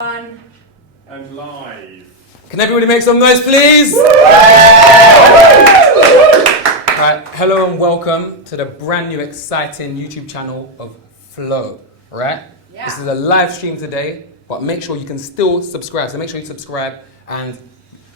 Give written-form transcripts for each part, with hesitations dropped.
Fun. And live. Can everybody make some noise, please? Right, hello and welcome to the brand new exciting YouTube channel of Flow, right? Yeah. This is a live stream today, but make sure you can still subscribe. So make sure you subscribe. And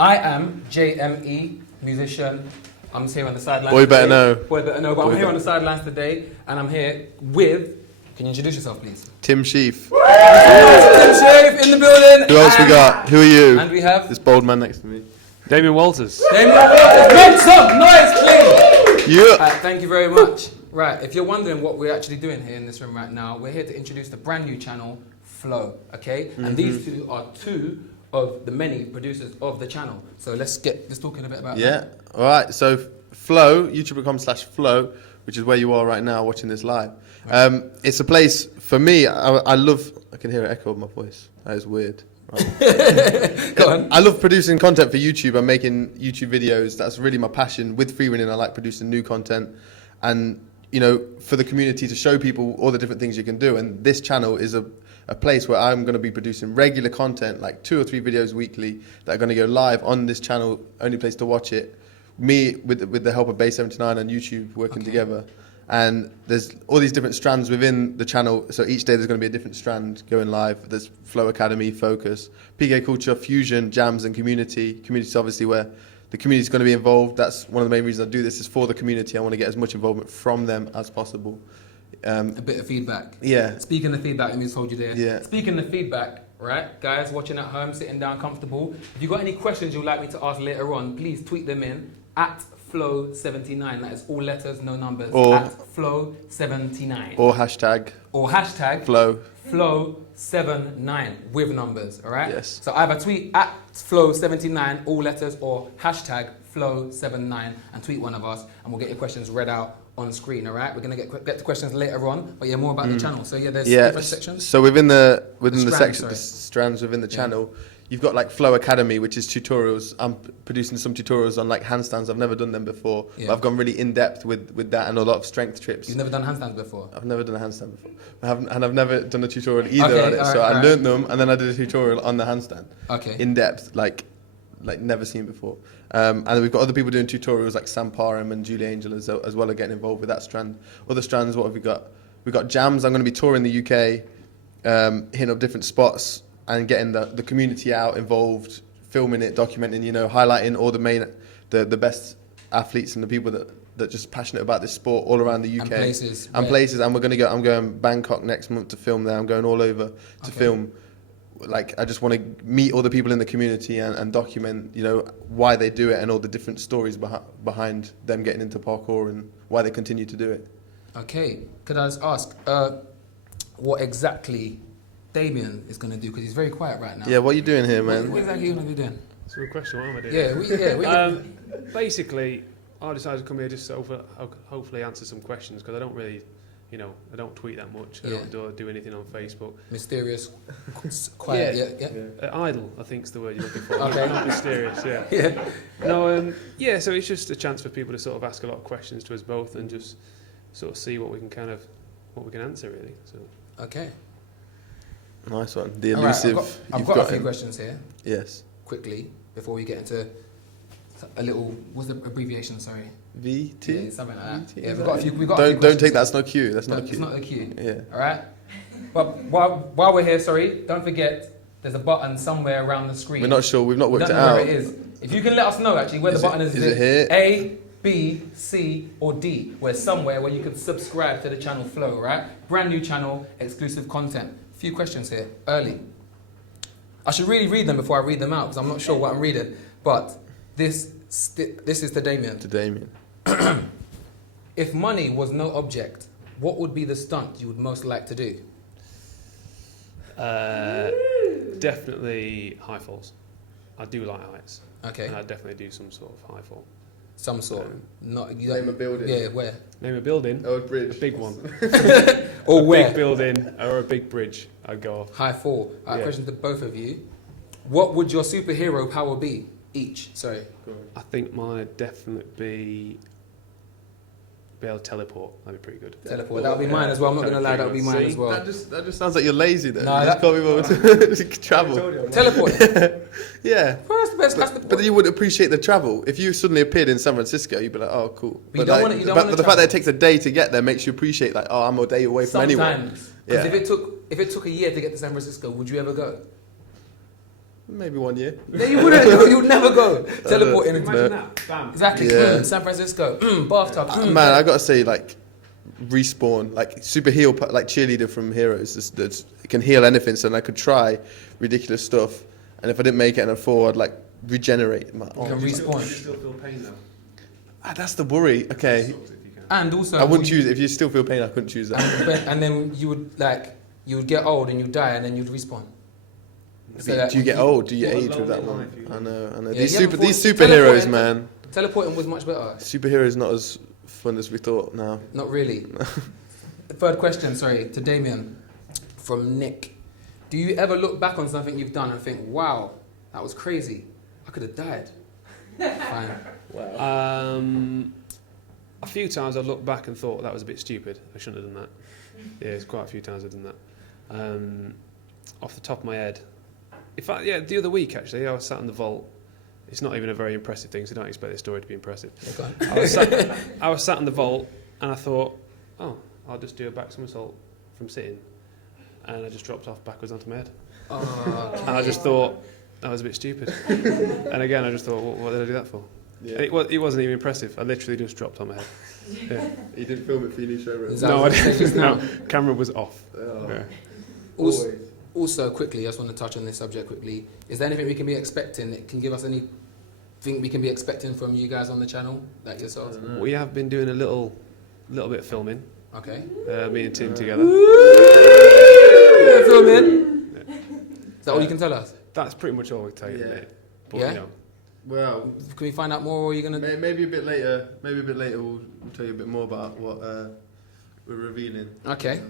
I am JME, musician. I'm here on the sidelines. Boy better know. Boy better know, but I'm here on the sidelines today, and I'm here with, can you introduce yourself, please? Tim Shieff. Tim Shieff in the building. Who else we got? Who are you? And we have this bold man next to me. Damien Walters. Damien Walters. Make some noise, please. Yeah. Thank you very much. Right, if you're wondering what we're actually doing here in this room right now, we're here to introduce the brand new channel, Flow, okay? Mm-hmm. And these two are two of the many producers of the channel. So let's talking a bit about that. Yeah, all right. So Flow, youtube.com/Flow, which is where you are right now watching this live. Right. It's a place, for me, I love, I can hear an echo of my voice. That is weird. Right. Go on. I love producing content for YouTube. I'm making YouTube videos. That's really my passion. With freewheeling, I like producing new content. And, you know, for the community to show people all the different things you can do. And this channel is a place where I'm going to be producing regular content, like 2 or 3 videos weekly that are going to go live on this channel, only place to watch it. Me, with the help of Base 79 and YouTube working together. And there's all these different strands within the channel. So each day there's going to be a different strand going live. There's Flow Academy, Focus, PK Culture, Fusion, Jams and Community. Community is obviously where the community is going to be involved. That's one of the main reasons I do this, is for the community. I want to get as much involvement from them as possible. A bit of feedback. Yeah. Speaking of feedback, let me just hold you there. Yeah. Speaking of feedback, right, guys watching at home, sitting down comfortable, if you've got any questions you'd like me to ask later on, please tweet them in at Flow79. That is all letters, no numbers. Or at Flow79. Or hashtag. Or hashtag Flow. Flow79 with numbers, all right? Yes. So either tweet at Flow79, all letters, or hashtag Flow79 and tweet one of us, and we'll get your questions read out on screen, all right? We're going to get to questions later on, but yeah, more about the channel. So yeah, there's different sections. So within the strands within the channel, you've got like Flow Academy, which is tutorials. I'm producing some tutorials on like handstands. I've never done them before. Yeah. But I've gone really in depth with that, and a lot of strength trips. You've never done handstands before? I've never done a handstand before. I've never done a tutorial either on it. Right, so I learned them, and then I did a tutorial on the handstand. Okay. In depth, like never seen before. And we've got other people doing tutorials like Sam Parham and Julie Angel as well are getting involved with that strand. Other strands, what have we got? We've got Jams. I'm going to be touring the UK, hitting up different spots and getting the community out involved, filming it, documenting, you know, highlighting all the best athletes and the people that just passionate about this sport all around the UK. And places. And I'm going Bangkok next month to film there. I'm going all over to film. Like, I just want to meet all the people in the community and document, you know, why they do it and all the different stories behind them getting into parkour and why they continue to do it. Okay, could I just ask, what exactly Damien is going to do? Because he's very quiet right now. Yeah, what are you doing here, man? What exactly are you going to be doing? That's a good question. What am I doing? Basically, I decided to come here just to hopefully answer some questions, because I don't really, you know, I don't tweet that much. I don't do anything on Facebook. Mysterious, quiet. Yeah. Idle, I think is the word you're looking for. Okay. Not mysterious. Yeah. No. So it's just a chance for people to sort of ask a lot of questions to us both and just sort of see what we can answer really. So. Okay. Nice one. The elusive. Right, I've got a few questions here. Yes. Quickly, before we get into a little, what's the abbreviation? Sorry. VT? Yeah, something like that. Yeah, we've got a few. Don't take that. That's not Q. That's not a Q. It's not a Q. Yeah. All right. But while we're here, don't forget there's a button somewhere around the screen. We're not sure. We've not worked it out. Where it is. If you can let us know actually where the button is. Is it here? A, B, C, or D? Where somewhere where you can subscribe to the channel Flow. Right. Brand new channel, exclusive content. Few questions here, early. I should really read them before I read them out, because I'm not sure what I'm reading. But this is to Damien. To Damien. If money was no object, what would be the stunt you would most like to do? Definitely high falls. I do like heights. Okay. And I'd definitely do some sort of high fall. Some sort. Name a building. Yeah, where? Name a building. Oh, a bridge. A big one. Or where? A big building or a big bridge. I'd go off. High fall. Question to both of you. What would your superhero power be? Each. Sorry. I think mine would definitely be be able to teleport. That'd be pretty good. Teleport. That would be mine as well. I'm not going to lie. That would be mine as well. That just sounds like you're lazy then. No, you just can't be able to travel. Teleport. Yeah. Well, that's the best. But then you would appreciate the travel. If you suddenly appeared in San Francisco, you'd be like, oh, cool. But you don't want to. But the fact that it takes a day to get there makes you appreciate, like, oh, I'm a day away from anywhere. Sometimes. Because if it took a year to get to San Francisco, would you ever go? Maybe 1 year. No, you wouldn't. You would never go. Teleporting. Imagine that. Bam. Exactly. Yeah. San Francisco. Bathtub. Man, I gotta say, like, Respawn, like super heal, like cheerleader from Heroes, that can heal anything. So then I could try ridiculous stuff, and if I didn't make it in a 4, I'd like regenerate my arm. You can respawn. You still feel pain though. That's the worry. Okay. And also, I wouldn't choose it. If you still feel pain, I couldn't choose that. And then you would get old and you'd die and then you'd respawn. So do you get old? Do you What a age with that lonely one? life I know. Yeah, These yeah, superheroes, teleporting- man. Teleporting was much better. Superheroes not as fun as we thought. Now. Not really. The third question, sorry, to Damien from Nick. Do you ever look back on something you've done and think, wow, that was crazy. I could have died. Fine. A few times I looked back and thought that was a bit stupid. I shouldn't have done that. Yeah, it's quite a few times I've done that. Off the top of my head, in fact, yeah, the other week actually, I was sat in the vault. It's not even a very impressive thing, so don't expect this story to be impressive. I was sat in the vault and I thought, oh, I'll just do a back somersault from sitting, and I just dropped off backwards onto my head. And I just thought that was a bit stupid. And again, I just thought, what did I do that for? Yeah. It wasn't even impressive. I literally just dropped on my head. Yeah. You didn't film it for your new showreel. No, I didn't. No, camera was off. Oh. Yeah. Also, quickly, I just want to touch on this subject quickly. Is there anything we can be expecting that can give us anything we can be expecting from you guys on the channel, like yourselves? We have been doing a little bit of filming. Okay. Me and Tim together. Filming. Is that all you can tell us? That's pretty much all we tell you, mate. But, Yeah? you know, Well, Can we find out more, or are you gonna? maybe a bit later. Maybe a bit later, we'll tell you a bit more about what we're revealing. Okay.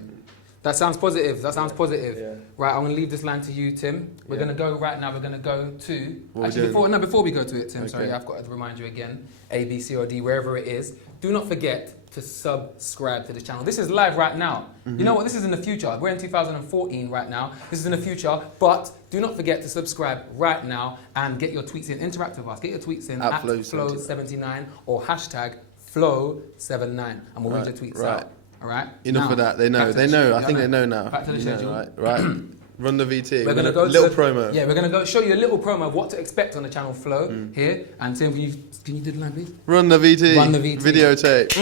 That sounds positive. Yeah. Right, I'm going to leave this line to you, Tim. We're Yeah. going to go right now. We're going to go to... What Actually, before we go to it, Tim, Okay. sorry, I've got to remind you again. A, B, C, or D, wherever it is. Do not forget to subscribe to this channel. This is live right now. Mm-hmm. You know what? This is in the future. We're in 2014 right now. This is in the future. But do not forget to subscribe right now and get your tweets in. Interact with us. Get your tweets in at Flow79 or hashtag Flow79. And we'll read your tweets out. All right. Enough of that. They know. I think they know now. Back to the schedule. Right. Run the VT. We're going to go little promo. Yeah, we're going to go show you a little promo of what to expect on the channel Flow here. And Tim, can you do the line, please? Run the VT. Run the VT. Videotape.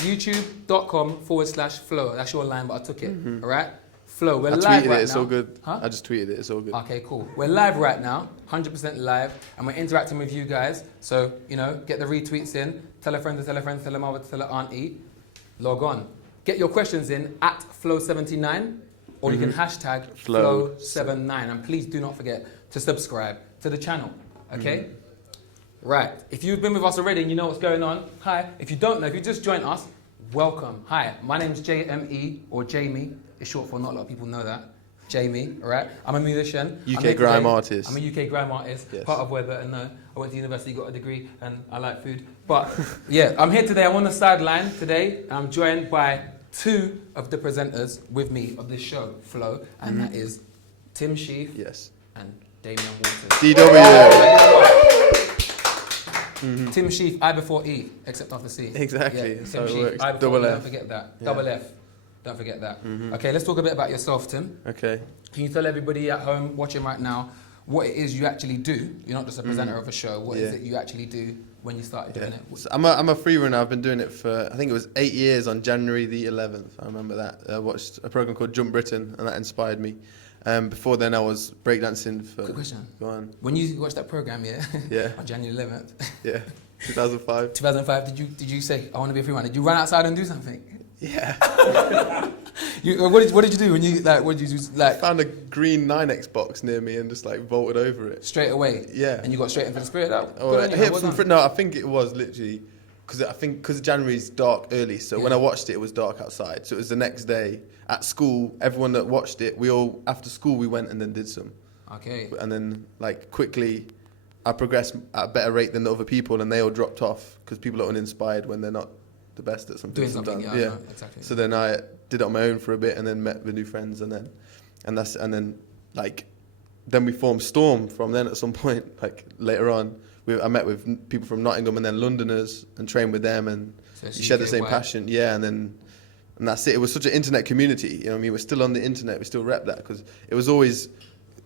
YouTube.com/Flow. That's your line, but I took it. All right? Flow. We're I live tweeted right it. It's now. all good. Huh? I just tweeted it. It's all good. Okay, cool. We're live right now, 100% live, and we're interacting with you guys. So, get the retweets in. Tell a friend to tell a friend, tell a mother to tell a auntie. Log on. Get your questions in at Flow79, or you can hashtag Flow79. And please do not forget to subscribe to the channel. Okay? Right. If you've been with us already and you know what's going on, hi. If you don't know, if you just joined us, welcome. Hi, my name's JME, or JME. It's short for, not a lot of people know that. JME, all right? I'm a musician. UK grime artist. I'm a UK grime artist, Yes. part of Where Better Know. I went to university, got a degree, and I like food. But yeah, I'm here today. I'm on the sideline today, and I'm joined by two of the presenters with me of this show, Flow, and that is Tim Shieff Yes. and Damien Walters. DW. Tim Shieff, I before E, except after C. Exactly. Yeah, So Tim it Shieff, works. I before Double E, F. don't forget that. Yeah. Double F, don't forget that. Okay, let's talk a bit about yourself, Tim. Okay. Can you tell everybody at home watching right now what it is you actually do? You're not just a presenter of a show. What is it you actually do when you started doing it? So I'm a free runner. I've been doing it for, I think it was 8 years on January the 11th. I remember that. I watched a program called Jump Britain, and that inspired me. Before then, I was breakdancing for... Quick question. Go on. When you watched that program, Yeah. on January 11th, Yeah. 2005. 2005, did you say, I want to be a free runner? Did you run outside and do something? Yeah. What did you do when you, like, what did you do, like, Found a green 9X box near me and just like vaulted over it. straight away? Yeah. And you got straight into the spirit out? Oh, no, I think it was literally because January's dark early. So when I watched it, it was dark outside. So it was the next day at school. Everyone that watched it, we all after school we went and then did some. Okay. And then like quickly, I progressed at a better rate than the other people, and they all dropped off because people are uninspired when they're not the best at something. Doing something, sometimes. yeah, I know, exactly. So then I did it on my own for a bit, and then met with new friends, and then we formed Storm from then at some point. Like later on, I met with people from Nottingham and then Londoners and trained with them, and So you it's share the same UK-wide. passion. Yeah, and that's it. It was such an internet community. You know what I mean? We're still on the internet. We still rep that because it was always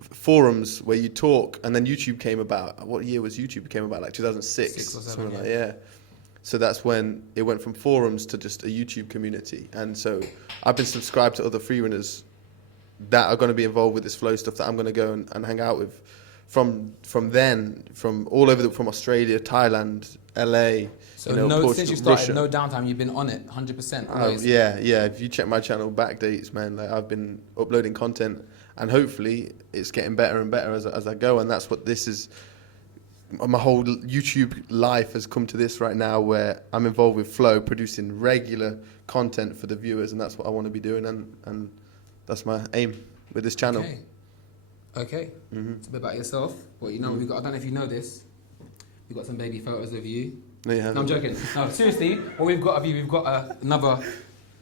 forums where you talk, and then YouTube came about. What year was YouTube came about? Like 2006, 6 or 7, something yeah. like yeah. So that's when it went from forums to just a YouTube community. And so I've been subscribed to other freerunners that are going to be involved with this flow stuff that I'm going to go and hang out with from all over from Australia, Thailand, LA. So Portugal, since you started, Russia. no downtime, you've been on it 100%. Oh, always. yeah. If you check my channel back dates, man, like I've been uploading content, and hopefully it's getting better and better as I go. And that's what this is. My whole YouTube life has come to this right now, where I'm involved with Flow, producing regular content for the viewers, and that's what I want to be doing, and that's my aim with this channel. Okay. It's a bit about yourself. Well, you know, we've got. I don't know if you know this. We've got some baby photos of you. No, you No, I'm haven't. joking. No, seriously, what we've got of you, we've got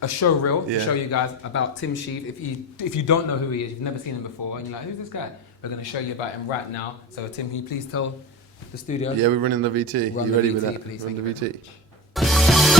a show reel to Yeah. show you guys about Tim Shieff. If you don't know who he is, you've never seen him before, and you're like, who's this guy? We're going to show you about him right now. So, Tim, can you please tell the studio? Yeah, we're running the VT. Run You the ready VT, with that? please. Run Thank the you very VT.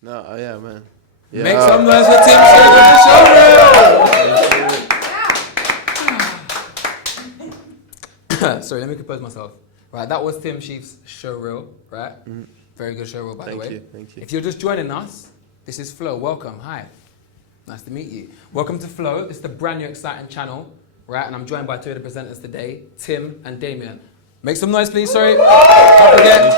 No, yeah, man. Yeah. Make some noise for Tim Shieff of the show reel. Sorry, let me compose myself. Right, that was Tim Shieff's show reel, right? Very good show reel, by the way. Thank you. If you're just joining us, this is Flow. Welcome. Hi. Nice to meet you. Welcome to Flow. This is the brand new exciting channel, right? And I'm joined by two of the presenters today, Tim and Damien. Make some noise, please. Sorry. Don't forget.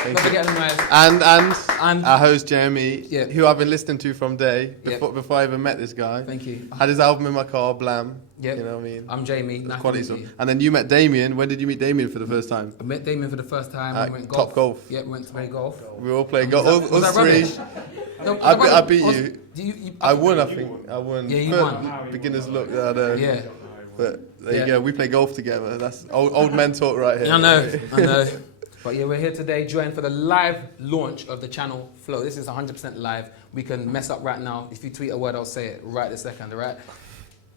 Thank Don't you. forget the noise. And our host JME, Yeah. who I've been listening to from day Yeah. before I even met this guy. Thank you. Had his album in my car, Blam. Yeah. You know what I mean? I'm Jamie. Nice to Quality meet stuff. you. And then you met Damien. When did you meet Damien for the first time? I met Damien for the first time. At We went Top Golf. Yeah, we went to play golf. We all played Was golf. that- was Us that three. rubbish? No, was I that beat rubbish? you. I won, I You think. won. I won. Yeah, you But won. Beginner's luck. I know. Yeah. But there Yeah. you go. We play golf together. That's old men talk right here. I know. But yeah, we're here today, joined for the live launch of the channel Flow. This is 100% live. We can mess up right now. If you tweet a word, I'll say it right this second, all right?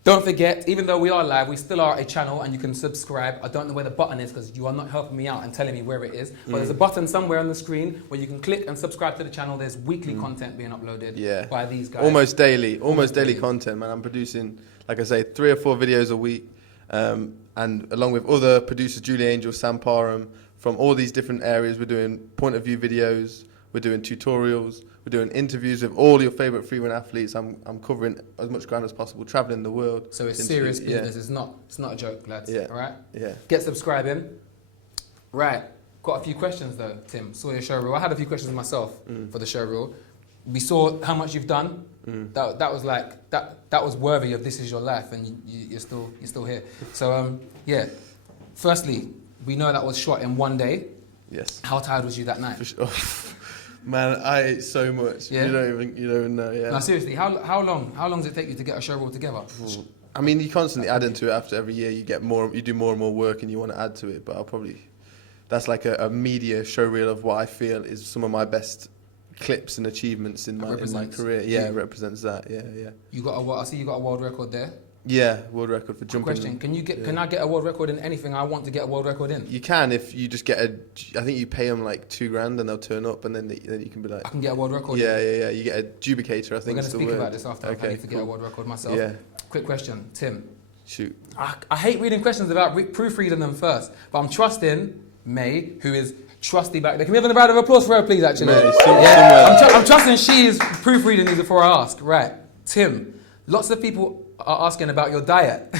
Don't forget, even though we are live, we still are a channel and you can subscribe. I don't know where the button is because you are not helping me out and telling me where it is. But there's a button somewhere on the screen where you can click and subscribe to the channel. There's weekly content being uploaded by these guys. Almost daily daily. content, man. I'm producing, like I say, 3 or 4 videos a week, and along with other producers, Julie Angel, Sam Parham, from all these different areas. We're doing point of view videos, we're doing tutorials, we're doing interviews with all your favourite freerun athletes. I'm covering as much ground as possible, travelling the world. So it's serious business. It's not a joke, lads. Yeah. All right? Yeah. Get subscribing. Right. Got a few questions though, Tim. Saw your showreel. I had a few questions myself for the showreel. We saw how much you've done. That was like that was worthy of This Is Your Life, and you're still here. So yeah. Firstly, we know that was shot in one day. Yes. How tired was you that night? For sure. Man, I ate so much. Yeah? You don't even know. Yeah. No, seriously. How long does it take you to get a showreel together? I mean, you constantly add into it. After every year, you get more. You do more and more work, and you want to add to it. But that's like a media showreel of what I feel is some of my best clips and achievements in my career. Yeah, it represents that. Yeah. You got I see you got a world record there. Yeah, world record for jumping. Question: Can I get a world record in anything I want to get a world record in? You can if you just get I think you pay them like $2,000 and they'll turn up, and then you can be like. I can get a world record. Yeah. You get a duplicator. I think. We're going to is the speak word. about this after. I need to get a world record myself. Yeah. Quick question, Tim. Shoot. I hate reading questions about proofreading them first, but I'm trusting May, who is trusty back there. Can we have a round of applause for her, please? Actually, I'm trusting she is proofreading these before I ask. Right, Tim. Lots of people are asking about your diet.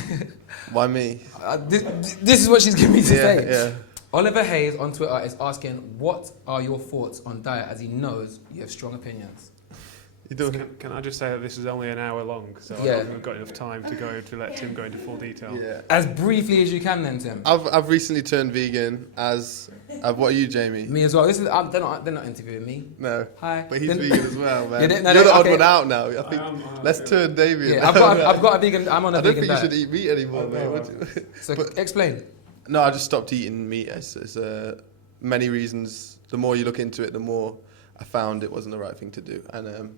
Why me? This is what she's giving me to say. Yeah. Oliver Hayes on Twitter is asking, what are your thoughts on diet, as he knows you have strong opinions? Can I just say that this is only an hour long, so I haven't got enough time to let Tim go into full detail. Yeah. As briefly as you can then, Tim. I've recently turned vegan. What are you, Jamie? Me as well. They're not interviewing me. No. Hi. But he's vegan as well, man. Yeah, You're the odd okay. one out now. I think let's turn Damien. Yeah, I've got a vegan. I'm on a vegan diet. I don't think you should eat meat anymore, mate. So explain. No, I just stopped eating meat. It's many reasons. The more you look into it, the more I found it wasn't the right thing to do, and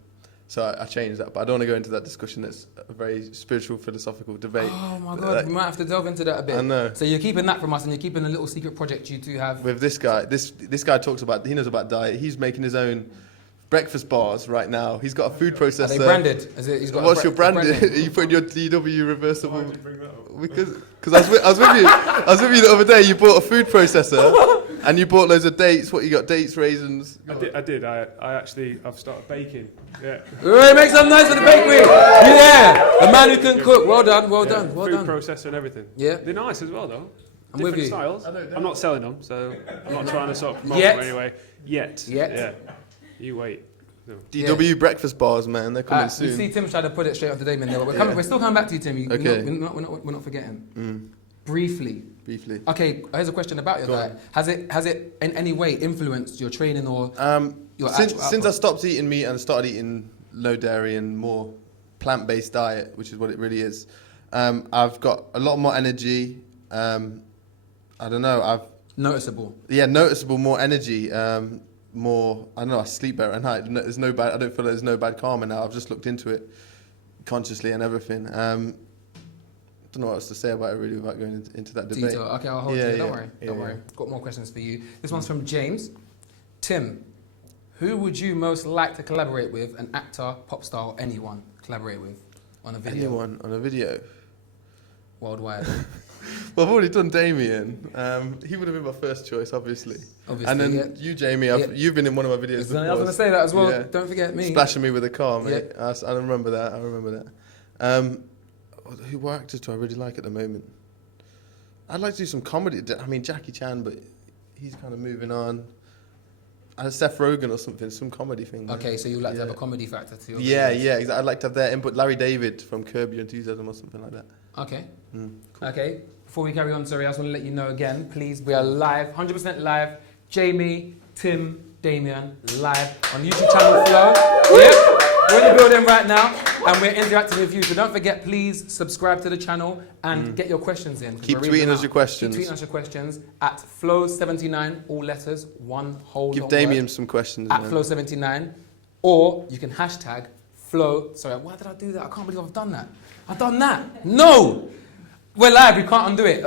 so I changed that. But I don't want to go into that discussion. It's a very spiritual, philosophical debate. Oh my God, we might have to delve into that a bit. I know. So you're keeping that from us, and you're keeping a little secret project you two have. With this guy, this guy talks about. He knows about diet. He's making his own breakfast bars right now. He's got a food processor. Are they branded? He's got What's your branding? Are you putting your DW reversible? Because I was with you. I was with you the other day. You bought a food processor, and you bought loads of dates. What you got? Dates, raisins. I did. I've started baking. Yeah. Hey, make some noise for the bakery. Yeah, the man who can cook. Well done. Well done. Food processor and everything. Yeah. They're nice as well, though. I'm with you. Styles. I'm not selling them, so I'm not trying to sort of promote Yet. them anyway. Yet. Yeah. You wait. No. DW breakfast bars, man. They're coming soon. You see Tim tried to put it straight up to Damien there, but we're still coming back to you, Tim. Okay. We're not forgetting. Briefly. Okay, here's a question about your diet. Has it in any way influenced your training or your since I stopped eating meat and started eating low dairy and more plant-based diet, which is what it really is, I've got a lot more energy. I don't know. Noticeable, more energy. More, I don't know, I sleep better at night. I don't feel like there's no bad karma now. I've just looked into it consciously and everything. Don't know what else to say about it really without going into that debate. detail. Okay, I'll hold you. Don't worry. Got more questions for you. This one's from James. Tim, who would you most like to collaborate with? An actor, pop star, or anyone collaborate with on a video? Anyone on a video? Worldwide. Well, I've already done Damien. He would have been my first choice, obviously. And then you, Jamie, you've been in one of my videos before. I was going to say that as well. Yeah. Don't forget me. Splashing me with a car, mate. Yeah. I remember that. What actors do I really like at the moment? I'd like to do some comedy. I mean, Jackie Chan, but he's kind of moving on. Seth Rogen or something, some comedy thing. Okay, so you like to have a comedy factor to your Yeah, videos. yeah, exactly. I'd like to have their input. Larry David from Curb Your Enthusiasm or something like that. Okay. Cool. Okay. Before we carry on, sorry, I just want to let you know again, please, we are live, 100% live. JME, Tim, Damien, live on the YouTube channel Flow. Yep, we're in the building right now, and we're interacting with you. So don't forget, please subscribe to the channel and get your questions in. Keep tweeting us your questions. Keep tweeting us your questions at Flow79, all letters, one whole Give long Damien word, some questions. at man. Flow79, or you can hashtag Flow. Sorry, why did I do that? I can't believe I've done that. I've done that. No! We're live, we can't undo it.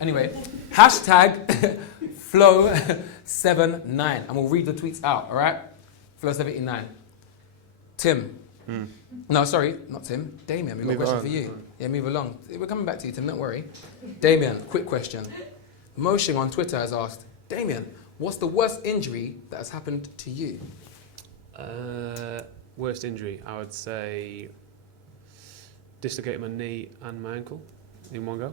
Anyway, hashtag Flow79, and we'll read the tweets out, all right? Flow79. Tim. No, sorry, not Tim. Damien, we've got a question for you. Yeah, move along. We're coming back to you, Tim, don't worry. Damien, quick question. Moshing on Twitter has asked, Damien, what's the worst injury that has happened to you? Worst injury, I would say dislocated my knee and my ankle in one go.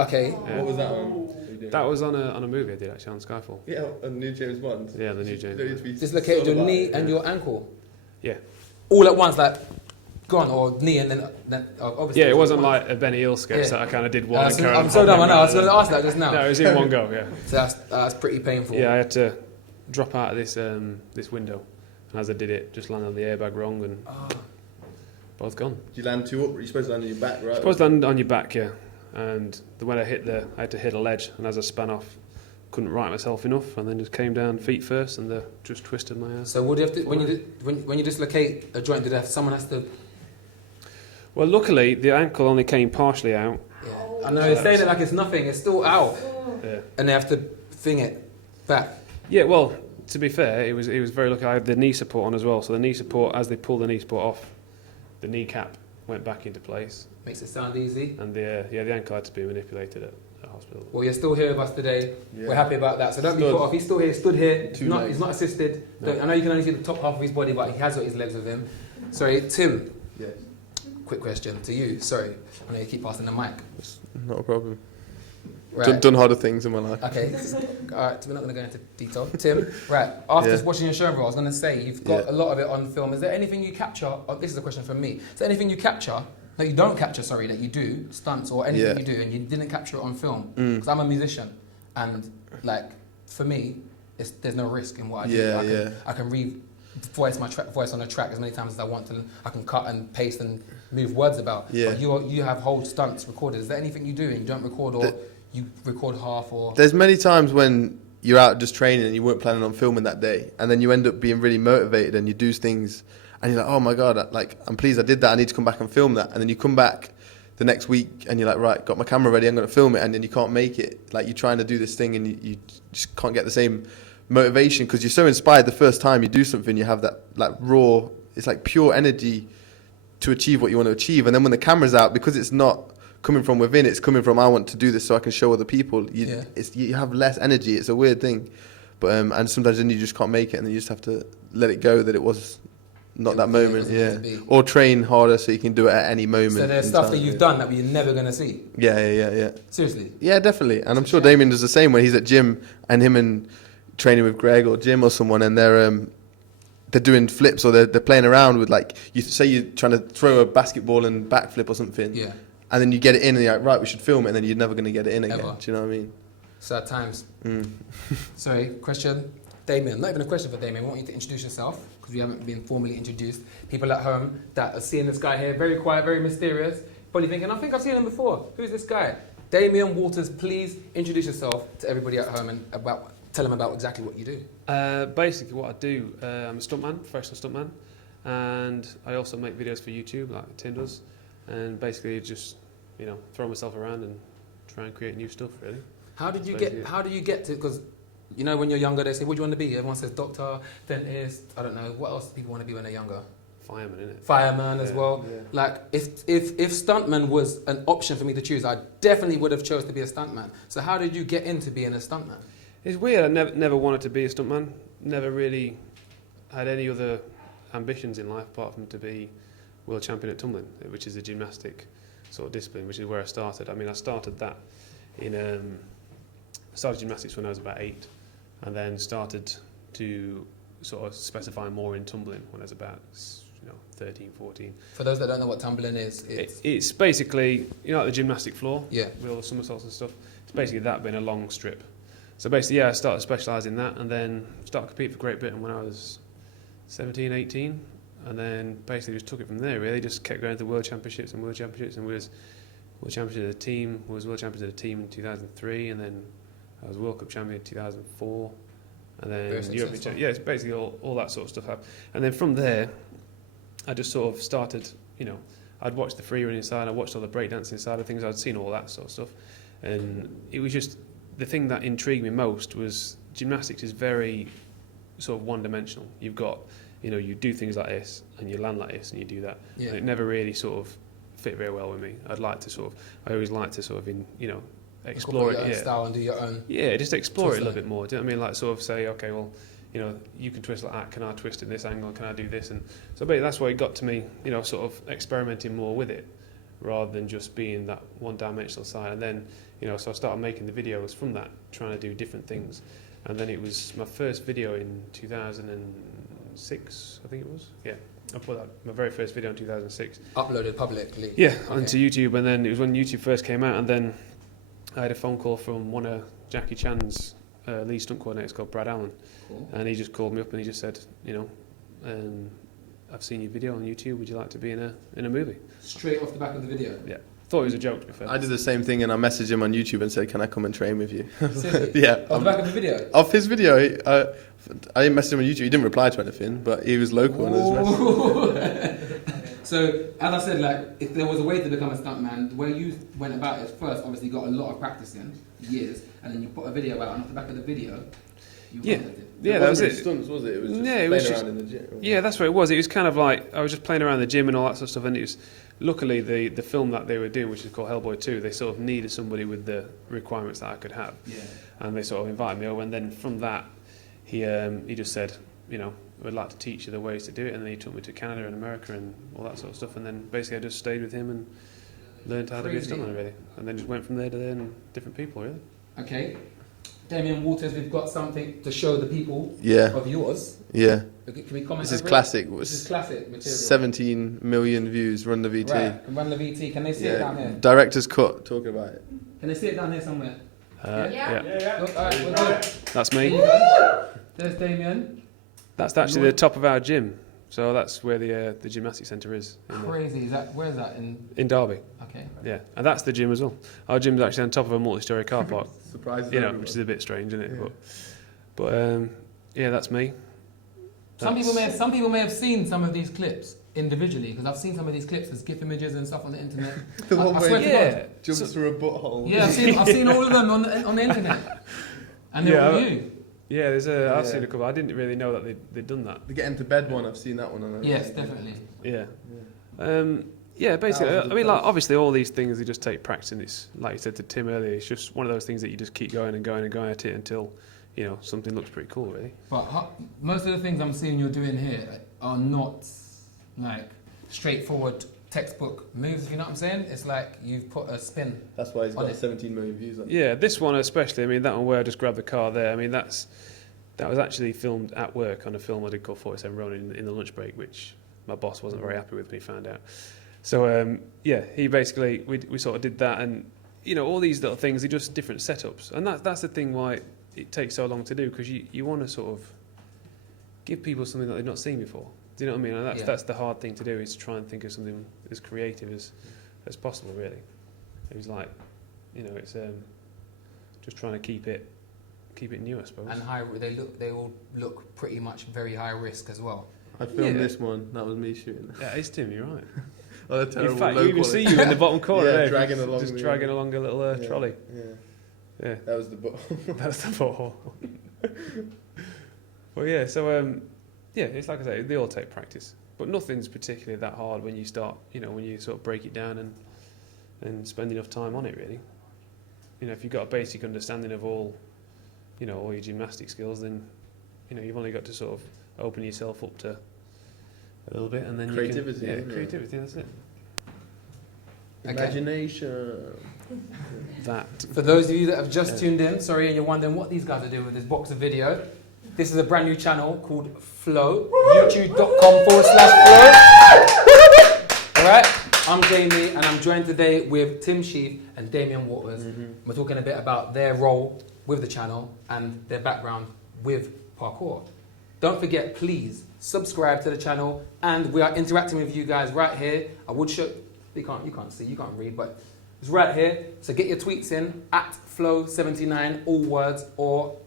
Okay. Yeah. What was that on? That was on a movie I did actually on Skyfall. Yeah, a new James Bond. Yeah, the new James Bond. Dislocated your knee and your ankle? Yeah. All at once, like, gone, or knee and then obviously... Yeah, it wasn't like a Benny Hill sketch that I kind of did one. I'm so dumb, I know, I was going to ask that just now. No, it was in one go, yeah. So that's pretty painful. Yeah, I had to drop out of this window, and as I did it, just landed on the airbag wrong, and both gone. Did you land two up? You're supposed to land on your back, right? You're supposed to land on your back, yeah. And when I had to hit a ledge, and as I span off, couldn't right myself enough, and then just came down feet first, and just twisted my ass. So what do you have to, when you dislocate a joint, someone has to... Well, luckily, the ankle only came partially out. Yeah. I know, they're saying it like it's nothing, it's still out. Yeah. And they have to thing it back. Yeah, well, to be fair, it was very lucky. I had the knee support on as well, so the knee support, as they pulled the knee support off, the kneecap went back into place. Makes it sound easy. And the ankle had to be manipulated at the hospital. Well, you're still here with us today. Yeah. We're happy about that. So don't be put off. He's still here, stood here. He's not assisted. No. I know you can only see the top half of his body, but he has got his legs with him. Sorry, Tim. Yes. Quick question to you. Sorry, I know you keep passing the mic. It's not a problem. Right. Done harder things in my life. Okay. All right. We're not going to go into detail. Tim. Right. After watching your show, I was going to say you've got a lot of it on film. Is there anything you capture? Oh, this is a question from me. Is there anything you capture? that you don't capture, sorry, that you do, stunts or anything you do, and you didn't capture it on film? Because I'm a musician, and like for me, there's no risk in what I do. I can voice my voice on a track as many times as I want to. I can cut and paste and move words about. But you have whole stunts recorded. Is there anything you do and you don't record, or you record half? Or there's many times when you're out just training and you weren't planning on filming that day, and then you end up being really motivated and you do things and you're like, oh my god, I'm pleased I did that, I need to come back and film that. And then you come back the next week and you're like, right, got my camera ready, I'm going to film it, and then you can't make it. Like, you're trying to do this thing and you just can't get the same motivation because you're so inspired the first time you do something. You have that like raw, it's like pure energy to achieve what you want to achieve. And then when the camera's out, because it's not coming from within, it's coming from, I want to do this so I can show other people, you have less energy. It's a weird thing, but and sometimes then you just can't make it, and then you just have to let it go that it was not that moment, or train harder so you can do it at any moment. So there's stuff that you've done that you're never going to see. Yeah. Seriously? Yeah, definitely. And I'm sure Damien does the same when he's at gym and him and training with Greg or Jim or someone, and they're doing flips, or they're playing around with, like, you say you're trying to throw a basketball and backflip or something, and then you get it in and you're like, right, we should film it, and then you're never going to get it in again. Do you know what I mean? Sad times. Sorry, question. Damien, not even a question for Damien. I want you to introduce yourself, because we haven't been formally introduced. People at home that are seeing this guy here, very quiet, very mysterious, probably thinking, I think I've seen him before. Who's this guy? Damien Walters, please introduce yourself to everybody at home and tell them about exactly what you do. Basically what I do, I'm a stuntman, professional stuntman, and I also make videos for YouTube, like Tim does, and basically just, throw myself around and try and create new stuff, really. How do you get to, because, when you're younger, they say, what do you want to be? Everyone says doctor, dentist, I don't know, what else do people want to be when they're younger? Fireman, innit? Fireman as well. Yeah. Like, if stuntman was an option for me to choose, I definitely would have chose to be a stuntman. So how did you get into being a stuntman? It's weird. I never wanted to be a stuntman. Never really had any other ambitions in life apart from to be world champion at tumbling, which is a gymnastic sort of discipline, which is where I started. I mean, I started that in started gymnastics when I was about 8, and then started to sort of specify more in tumbling when I was about 13, 14. For those that don't know what tumbling is, It's basically, like the gymnastic floor, yeah, with all the somersaults and stuff. It's basically that being a long strip. So basically, I started specialising in that, and then started competing for Great Britain when I was 17, 18, and then basically just took it from there. Really, just kept going to world championships, and was world champion as a team. Was world champion as a team in 2003, and then I was World Cup champion in 2004, and then European champion. Yeah, it's basically all that sort of stuff happened. And then from there, I just sort of started. I'd watched the free running side, I watched all the breakdancing side of things. I'd seen all that sort of stuff, and it was just the thing that intrigued me most was gymnastics is very sort of one-dimensional. You've got, you do things like this, and you land like this, and you do that. yeah. And it never really sort of fit very well with me. I always like to sort of explore your it. own style and do your own. Yeah, just explore it a little Twist bit more. Do you know what I mean? Like sort of say, okay, well, you can twist like that. Can I twist in this angle? Can I do this? And so basically that's why it got to me, sort of experimenting more with it, rather than just being that one-dimensional side. And then, so I started making the videos from that, trying to do different things. And then it was my first video in 2006, I think it was. Yeah, I put that my very first video in 2006. Uploaded publicly. Yeah, onto YouTube. And then it was when YouTube first came out, and then I had a phone call from one of Jackie Chan's lead stunt coordinators called Brad Allen. Cool. And he just called me up and he just said, I've seen your video on YouTube. Would you like to be in a movie? Straight off the back of the video. Yeah. Thought it was a joke, to be fair. I did the same thing, and I messaged him on YouTube and said, "Can I come and train with you?" Seriously? Yeah. Off the back of the video. Of his video, I didn't message him on YouTube. He didn't reply to anything, but he was local on his message. So, as I said, like, if there was a way to become a stuntman, the way you went about it first, obviously you got a lot of practice in, years, and then you put a video out, and off the back of the video, you wanted it. Yeah, that was it. Stunts, was it? It was just Yeah, it playing was around in the gym. Yeah, that's what it was. It was kind of like I was just playing around the gym and all that sort of stuff, and it was luckily the film that they were doing, which is called Hellboy 2, they sort of needed somebody with the requirements that I could have. Yeah. And they sort of invited me over, and then from that he just said, I'd like to teach you the ways to do it, and then he took me to Canada and America and all that sort of stuff, and then basically I just stayed with him and learned how to be a stuntman, really, and then just went from there to there and different people, really. Okay. Damien Walters, we've got something to show the people of yours. Yeah. Can we comment? This is classic. This is classic material. 17 million views. Run the VT. Right. Run the VT. Can they see it down here? Director's cut. Talking about it. Can they see it down here somewhere? Yeah. Look, all right, we're good. That's me. There's Damien. That's actually the top of our gym. So that's where the gymnastics centre is. Crazy. Where's that in Derby? Okay. Yeah, and that's the gym as well. Our gym's actually on top of a multi-storey car park. Surprising. Which is a bit strange, isn't it? Yeah. But yeah, that's me. Some people may have seen some of these clips individually, because I've seen some of these clips as GIF images and stuff on the internet. The one I where swear to God. jumps through a butthole. Yeah, I've seen all of them on the internet. And they're all you. Yeah, I've seen a couple. I didn't really know that they'd done that. The Get Into Bed one, I've seen that one on it. Yes, definitely. Yeah. Yeah, basically, I mean, like, obviously all these things, they just take practice, and it's, like you said to Tim earlier, it's just one of those things that you just keep going and going and going at it until, something looks pretty cool, really. But most of the things I'm seeing you're doing here are not, like, straightforward textbook moves, if you know what I'm saying? It's like you've put a spin. That's why he's got 17 million views on it. Yeah, this one especially, I mean, that one where I just grabbed the car there, I mean, that was actually filmed at work on a film I did called 47 Ronin in the lunch break, which my boss wasn't very happy with when he found out. So, he basically, we sort of did that, and, all these little things, they're just different setups. And that's the thing why it takes so long to do, because you want to sort of give people something that they've not seen before. Do you know what I mean? And that's the hard thing to do, is to try and think of something as creative as possible, really. It was like, it's just trying to keep it new, I suppose. And they all look pretty much very high risk as well. I filmed this one. That was me shooting. Yeah, it's Tim. You're right. Oh, terrible. In fact, you even see you in the bottom corner there, dragging along, dragging along a little trolley. Yeah. That was the butthole. That's the butthole. Well, yeah. So, it's like I say, they all take practice, but nothing's particularly that hard when you start. When you sort of break it down and spend enough time on it, really. If you've got a basic understanding of all your gymnastic skills, then you've only got to sort of open yourself up to a little bit, and then creativity. Creativity. That's it. Imagination. That. For those of you that have just tuned in, sorry, and you're wondering what these guys are doing with this box of video, this is a brand new channel called Flow, youtube.com/Flow. Alright, I'm JME and I'm joined today with Tim Shieff and Damien Walters. We're talking a bit about their role with the channel and their background with parkour. Don't forget, please subscribe to the channel, and we are interacting with you guys right here. I would show you can't see, you can't read, but it's right here. So get your tweets in at Flow79, all words, or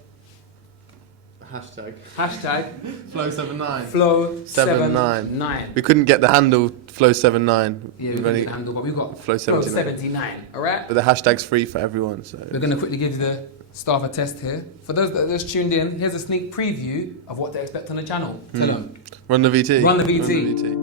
Hashtag Flow79. Flow79. We couldn't get the handle Flow79. Yeah, we couldn't get the handle, but we've got Flow79. All right. But the hashtag's free for everyone. So we're going to quickly give you the starter test here. For those that are just tuned in, here's a sneak preview of what to expect on the channel. Tell them. Run the VT. Run the VT.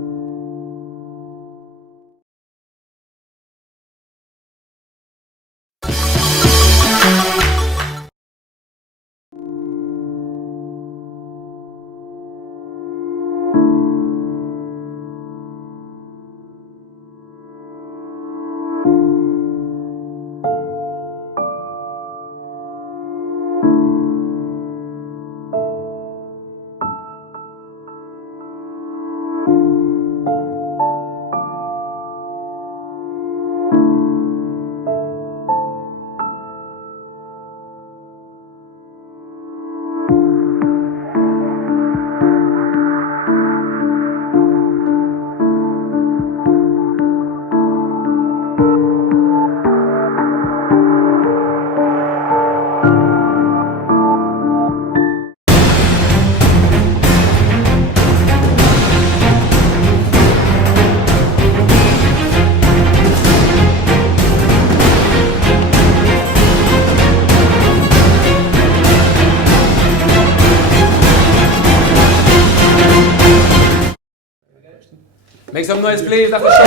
Make some noise, please. That's the show.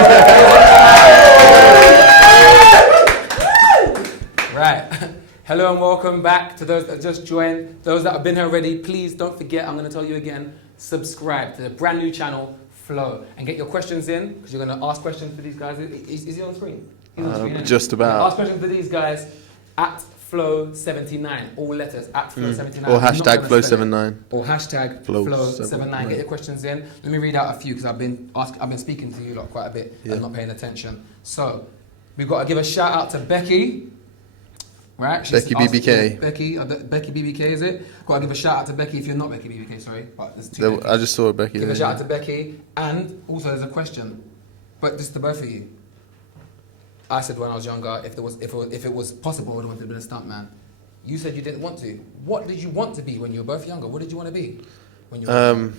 Right. Hello and welcome back to those that just joined. Those that have been here already, please don't forget, I'm going to tell you again, subscribe to the brand new channel, Flow, and get your questions in, because you're going to ask questions for these guys. Is he on screen? He's on screen, just about. Ask questions for these guys at Flow79, all letters, at Flow79. Or hashtag Flow79. Or hashtag Flow79. Get your questions in. Let me read out a few, because I've been speaking to you lot quite a bit and not paying attention. So, we've got to give a shout out to Becky. Right? Becky BBK. Becky BBK, is it? Got to give a shout out to Becky if you're not Becky BBK, sorry. But there's two I just saw Becky. Give a shout out to Becky. And also there's a question, but just to both of you. I said when I was younger, if it was possible, I would have been a stuntman. You said you didn't want to. What did you want to be when you were both younger? What did you want to be when you were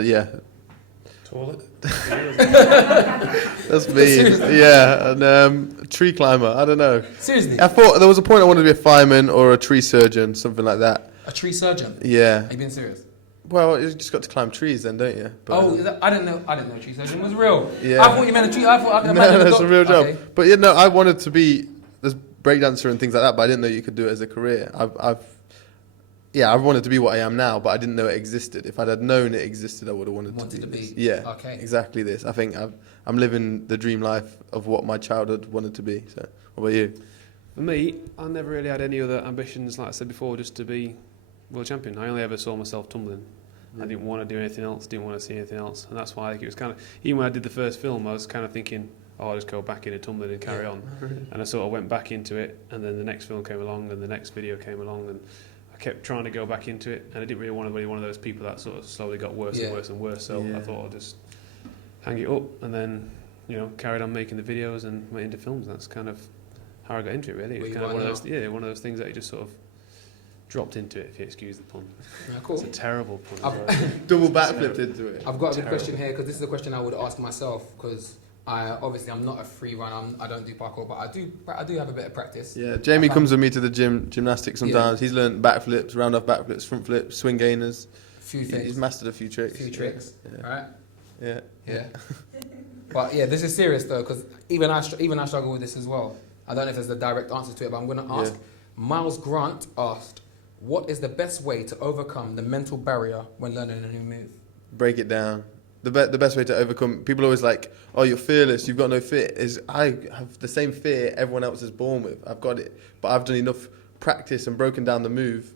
yeah. Toilet. That's me. Yeah, and tree climber. I don't know. Seriously? I thought there was a point I wanted to be a fireman or a tree surgeon, something like that. A tree surgeon? Yeah. Are you being serious? Well, you just got to climb trees then, don't you? But, I didn't know tree surgeon was real. Yeah. I thought you meant a tree. I could imagine no, that's a real job. Okay. But you know, I wanted to be this breakdancer and things like that, but I didn't know you could do it as a career. I wanted to be what I am now, but I didn't know it existed. If I'd had known it existed, I would have wanted to be. This. Yeah, okay. Exactly this. I think I'm living the dream life of what my childhood wanted to be. So, what about you? For me, I never really had any other ambitions, like I said before, just to be world champion. I only ever saw myself tumbling. I didn't want to do anything else, didn't want to see anything else. And that's why it was kind of, even when I did the first film, I was kind of thinking, I'll just go back into tumbling and carry on. And I sort of went back into it, and then the next film came along, and the next video came along, and I kept trying to go back into it, and I didn't really want to be one of those people that sort of slowly got worse and worse and worse. So I thought I'll just hang it up, and then, carried on making the videos and went into films. That's kind of how I got into it, really. It was kind of one of those things that you just sort of dropped into it, if you excuse the pun. Yeah, cool. It's a terrible pun. Double backflipped into it. I've got a good question here, because this is a question I would ask myself, because I'm not a free runner. I don't do parkour, but I do have a bit of practice. Yeah, Jamie comes with me to the gymnastics sometimes. Yeah. He's learned backflips, round off backflips, front flips, swing gainers. Few things. He's mastered a few tricks. Yeah. Right? Yeah. But yeah, this is serious though, because even I struggle with this as well. I don't know if there's a direct answer to it, but I'm going to ask. Miles Grant asked, "What is the best way to overcome the mental barrier when learning a new move?" Break it down. the best way to overcome. People are always like, "Oh, you're fearless. You've got no fear." Is I have the same fear everyone else is born with. I've got it, but I've done enough practice and broken down the move,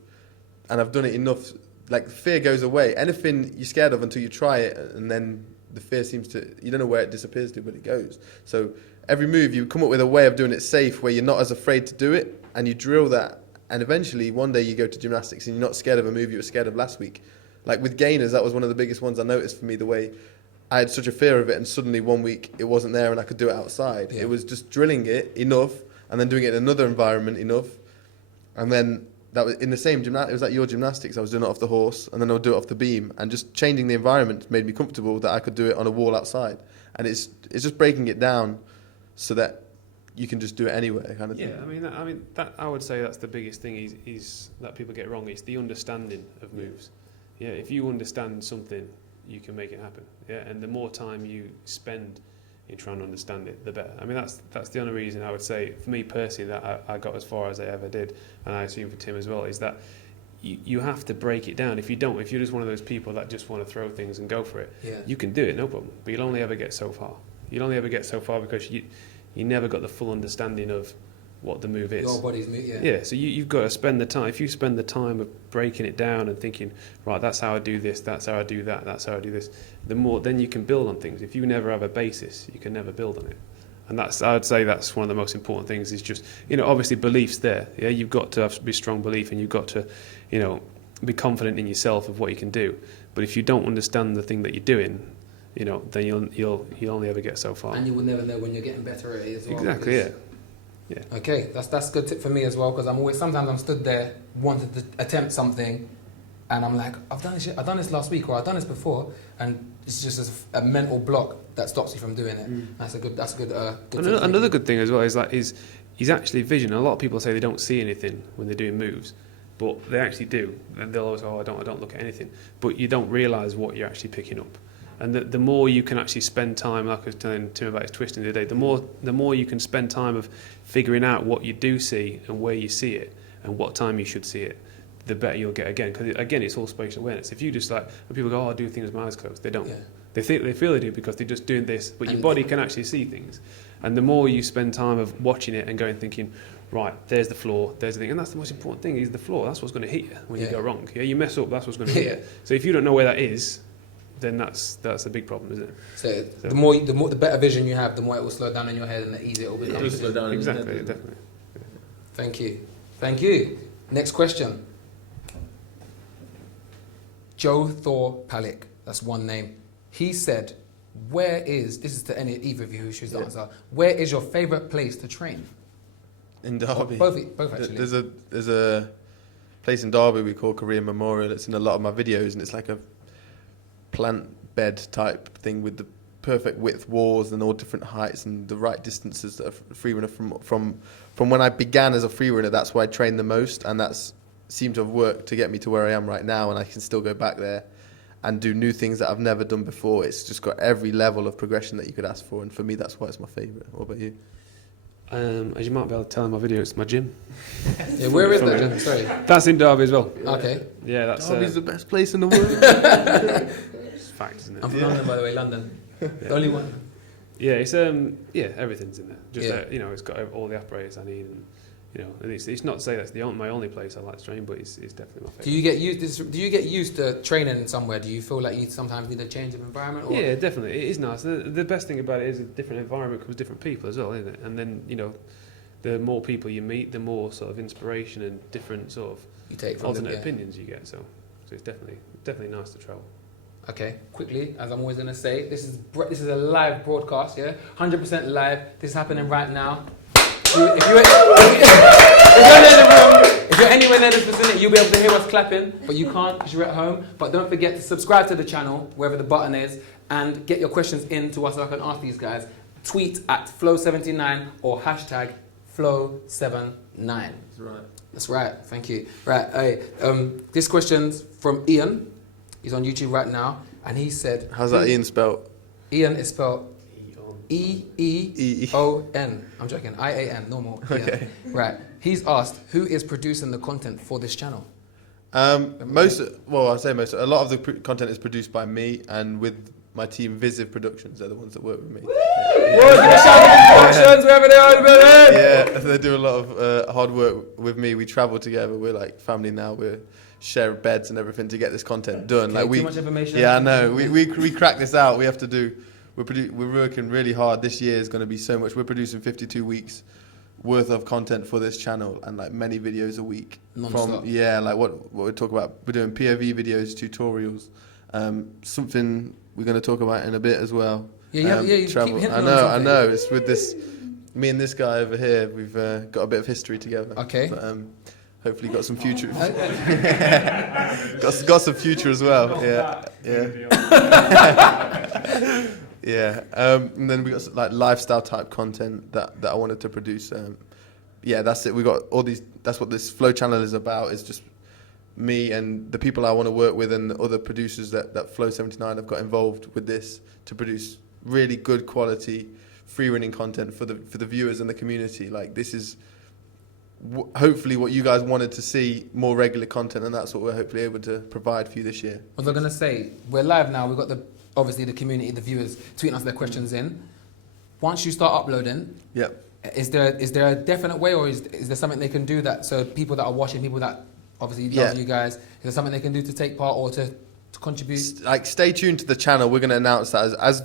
and I've done it enough. Like fear goes away. Anything you're scared of until you try it, and then the fear seems to. You don't know where it disappears to, but it goes. So every move you come up with a way of doing it safe, where you're not as afraid to do it, and you drill that. And eventually, one day you go to gymnastics and you're not scared of a move you were scared of last week. Like with gainers, that was one of the biggest ones I noticed for me, the way I had such a fear of it, and suddenly one week it wasn't there and I could do it outside. Yeah. It was just drilling it enough and then doing it in another environment enough. And then that was in the same gymnastics, it was like your gymnastics, I was doing it off the horse and then I would do it off the beam, and just changing the environment made me comfortable that I could do it on a wall outside. And it's just breaking it down so that you can just do it anywhere, kind of thing. Yeah, I mean, that I would say that's the biggest thing is that people get wrong. It's the understanding of moves. Yeah, if you understand something, you can make it happen. Yeah, and the more time you spend in trying to understand it, the better. I mean, that's the only reason I would say, for me personally, that I got as far as I ever did, and I assume for Tim as well, is that you have to break it down. If you don't, if you're just one of those people that just want to throw things and go for it, you can do it, no problem. But you'll only ever get so far. You'll only ever get so far because you never got the full understanding of what the move is. Your body's move, Yeah, so you've got to spend the time. If you spend the time of breaking it down and thinking, right, that's how I do this, that's how I do that, that's how I do this, then you can build on things. If you never have a basis, you can never build on it. And I would say that's one of the most important things, is just, obviously belief's there. Yeah, you've got to be strong belief, and you've got to, be confident in yourself of what you can do. But if you don't understand the thing that you're doing, then you'll only ever get so far. And you will never know when you're getting better at it as well. Exactly, yeah. Okay, that's a good tip for me as well, because sometimes I'm stood there wanting to attempt something, and I'm like, I've done this last week, or I've done this before, and it's just a mental block that stops you from doing it. That's a good tip. Another good thing as well is actually vision. A lot of people say they don't see anything when they're doing moves, but they actually do, and they'll always go, I don't look at anything, but you don't realise what you're actually picking up. And the more you can actually spend time, like I was telling Tim about his twisting the other day, the more you can spend time of figuring out what you do see and where you see it and what time you should see it, the better you'll get again. Because again, it's all spatial awareness. If you just when people go, I do things with my eyes closed, they don't. Yeah. They feel they do because they're just doing this, but your body can actually see things. And the more you spend time of watching it and going thinking, right, there's the floor, there's the thing, and that's the most important thing, is the floor. That's what's going to hit you when you go wrong. Yeah, you mess up, that's what's going to hit you. So if you don't know where that is, then that's a big problem, isn't it? So the better vision you have, the more it will slow down in your head, and the easier it will become. It'll slow down. Exactly, definitely. Thank you. Next question. Joe Thor Palik, that's one name. He said, this is to either of you who choose the answer, where is your favourite place to train? In Derby. Both actually. There's a place in Derby we call Korean Memorial. It's in a lot of my videos, and it's like a plant bed type thing with the perfect width walls and all different heights and the right distances that a free runner from when I began as a free runner, that's where I trained the most, and that's seemed to have worked to get me to where I am right now, and I can still go back there and do new things that I've never done before. It's just got every level of progression that you could ask for, and for me that's why it's my favourite. What about you? As you might be able to tell in my video, it's my gym. Yeah, where is that gym? Sorry. That's in Derby as well. Okay. Yeah, that's Derby's the best place in the world. It's fact, isn't it? I'm from London, by the way, London. The only one. Yeah, it's everything's in there. Just it's got all the apparatus I need, and it's not to say that's my only place I like to train, but it's definitely my favourite. Do you get used to training somewhere? Do you feel like you sometimes need a change of environment? Or? Yeah, definitely. It is nice. The best thing about it is a different environment comes different people as well, isn't it? And then the more people you meet, the more sort of inspiration and different sort of you take from alternate opinions you get. So it's definitely nice to travel. Okay, quickly, as I'm always going to say, this is a live broadcast, 100% live. This is happening right now. If you're anywhere near this vicinity, you'll be able to hear us clapping, but you can't because you're at home. But don't forget to subscribe to the channel, wherever the button is, and get your questions in to us so I can ask these guys. Tweet at Flow79 or hashtag Flow79. That's right, thank you. Right, this question's from Ian. He's on YouTube right now, and he said... How's that Ian spelled? Ian is spelled E-E-O-N. I'm joking, I-A-N, normal. Okay. Ian. Right, he's asked, who is producing the content for this channel? A lot of the content is produced by me, and with my team, Visive Productions. They're the ones that work with me. Whoa, give a shout out to Productions, wherever they are, baby. Yeah, they do a lot of hard work with me. We travel together. We're like family now. We're share beds and everything to get this content done. Okay, Like too much information. Yeah, I know. We crack this out. We have to do. We're working really hard. This year is going to be so much. We're producing 52 weeks worth of content for this channel and like many videos a week. Non-stop. Like what we talk about. We're doing POV videos, tutorials. Something we're going to talk about in a bit as well. Yeah, you travel. keep hinting I on know. something. It's with this. Me and this guy over here. We've got a bit of history together. Okay. But, hopefully got some future. got some future as well. Yeah. And then we got like lifestyle type content that I wanted to produce. That's it. We got all these. That's what this Flow channel is about. It's just me and the people I want to work with and the other producers that Flow 79 have got involved with this to produce really good quality free running content for the viewers and the community. Like this is hopefully what you guys wanted to see, more regular content, and that's what we're hopefully able to provide for you this year. What I was going to say, we're live now. We've got obviously the community, the viewers tweeting us their questions in. Once you start uploading, is there a definite way, or is there something they can do that so people that are watching, people that obviously love you guys, is there something they can do to take part or to contribute? Like stay tuned to the channel. We're going to announce that as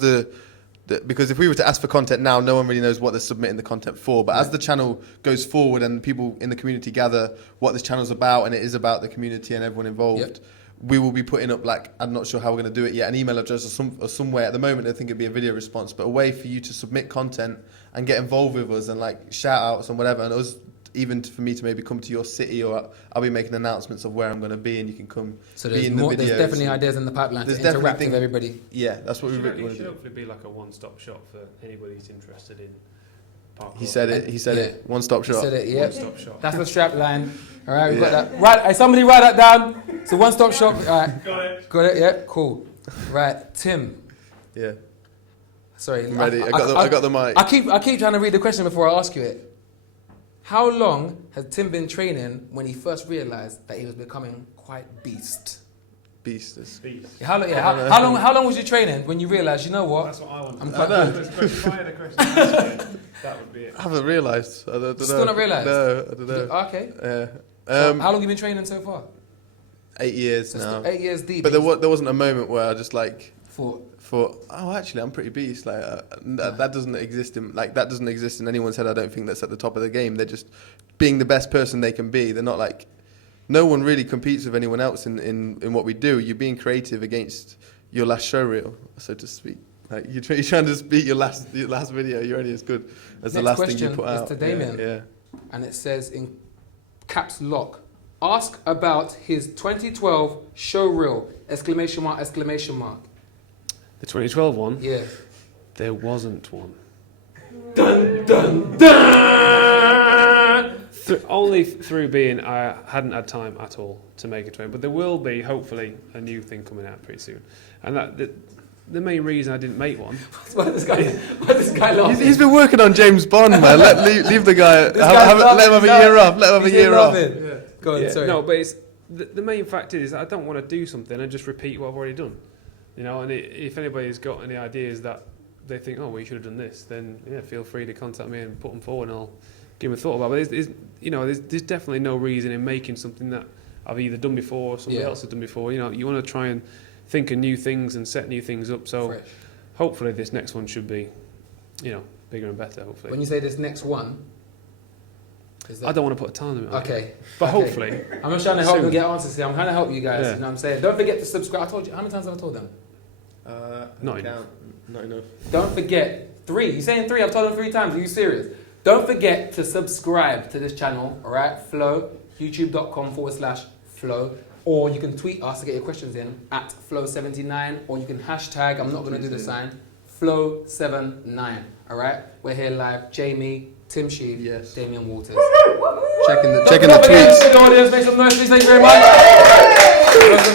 because if we were to ask for content now, no one really knows what they're submitting the content for. But as the channel goes forward and people in the community gather what this channel's about, and it is about the community and everyone involved, we will be putting up, like, I'm not sure how we're going to do it yet, an email address or some way. At the moment, I think it'd be a video response, but a way for you to submit content and get involved with us and like shout outs and whatever. And us, even for me to maybe come to your city, or I'll be making announcements of where I'm going to be, and you can come. So be in the videos. There's definitely ideas in the pipeline to interact with everybody. Yeah, that's what we really It want to should do. hopefully be like a one-stop shop for anybody who's interested in parkour. He said it. One stop shop. He said it, yeah. One-stop shop. That's the strap line. All right, we've got that. Right, somebody write that down. It's a one-stop shop. All right. Got it, yeah, cool. Right, Tim. Yeah. Sorry. I'm ready. I got the mic. I keep trying to read the question before I ask you it. How long has Tim been training when he first realised that he was becoming quite beast? Beast. How long was you training when you realised, you know what? That's what I want. I'm quite good. If I had a question, that would be it. I haven't realised. I don't know. Still not realised? No, I don't know. Okay. Yeah. So how long have you been training so far? 8 years So now. 8 years deep. But there wasn't a moment where I just like thought, oh, actually, I'm pretty beast. Like that doesn't exist in anyone's head. I don't think that's at the top of the game. They're just being the best person they can be. They're not like, no one really competes with anyone else in what we do. You're being creative against your last showreel, so to speak. Like you're trying to beat your last video. You're only as good as the last thing you put out. Next question is to Damien. Yeah. And it says in caps lock, ask about his 2012 showreel! ! The 2012 one? Yeah. There wasn't one. Dun dun dun! Only through being I hadn't had time at all to make a 20, but there will be hopefully a new thing coming out pretty soon. And the main reason I didn't make one. Why this guy laughing? He's been working on James Bond, man. Leave the guy. Let him have a year off. Let him have a year off. Yeah. Go on, sorry. No, but it's the main fact is I don't want to do something and just repeat what I've already done. You know, and if anybody's got any ideas that they think, oh, well, you should have done this, then yeah, feel free to contact me and put them forward, and I'll give them a thought about it. But there's definitely no reason in making something that I've either done before or somebody else has done before. You know, you want to try and think of new things and set new things up. So hopefully this next one should be, bigger and better. Hopefully. When you say this next one, I don't want to put a time limit on it. Okay. But hopefully. I'm just trying to help you get answers here. I'm trying to help you guys. Yeah. You know what I'm saying? Don't forget to subscribe. I told you. How many times have I told them? Not enough. Don't forget. 3. You're saying 3. I've told them 3 times. Are you serious? Don't forget to subscribe to this channel. All right? Flow. YouTube.com/flow. Or you can tweet us to get your questions in at Flow79. Or you can hashtag, I'm not going to do the sign, Flow79. All right? We're here live. JME, Tim Shieff, Damien Walters. Checking the tweets. Audience, make some noise, please. Thank you very much.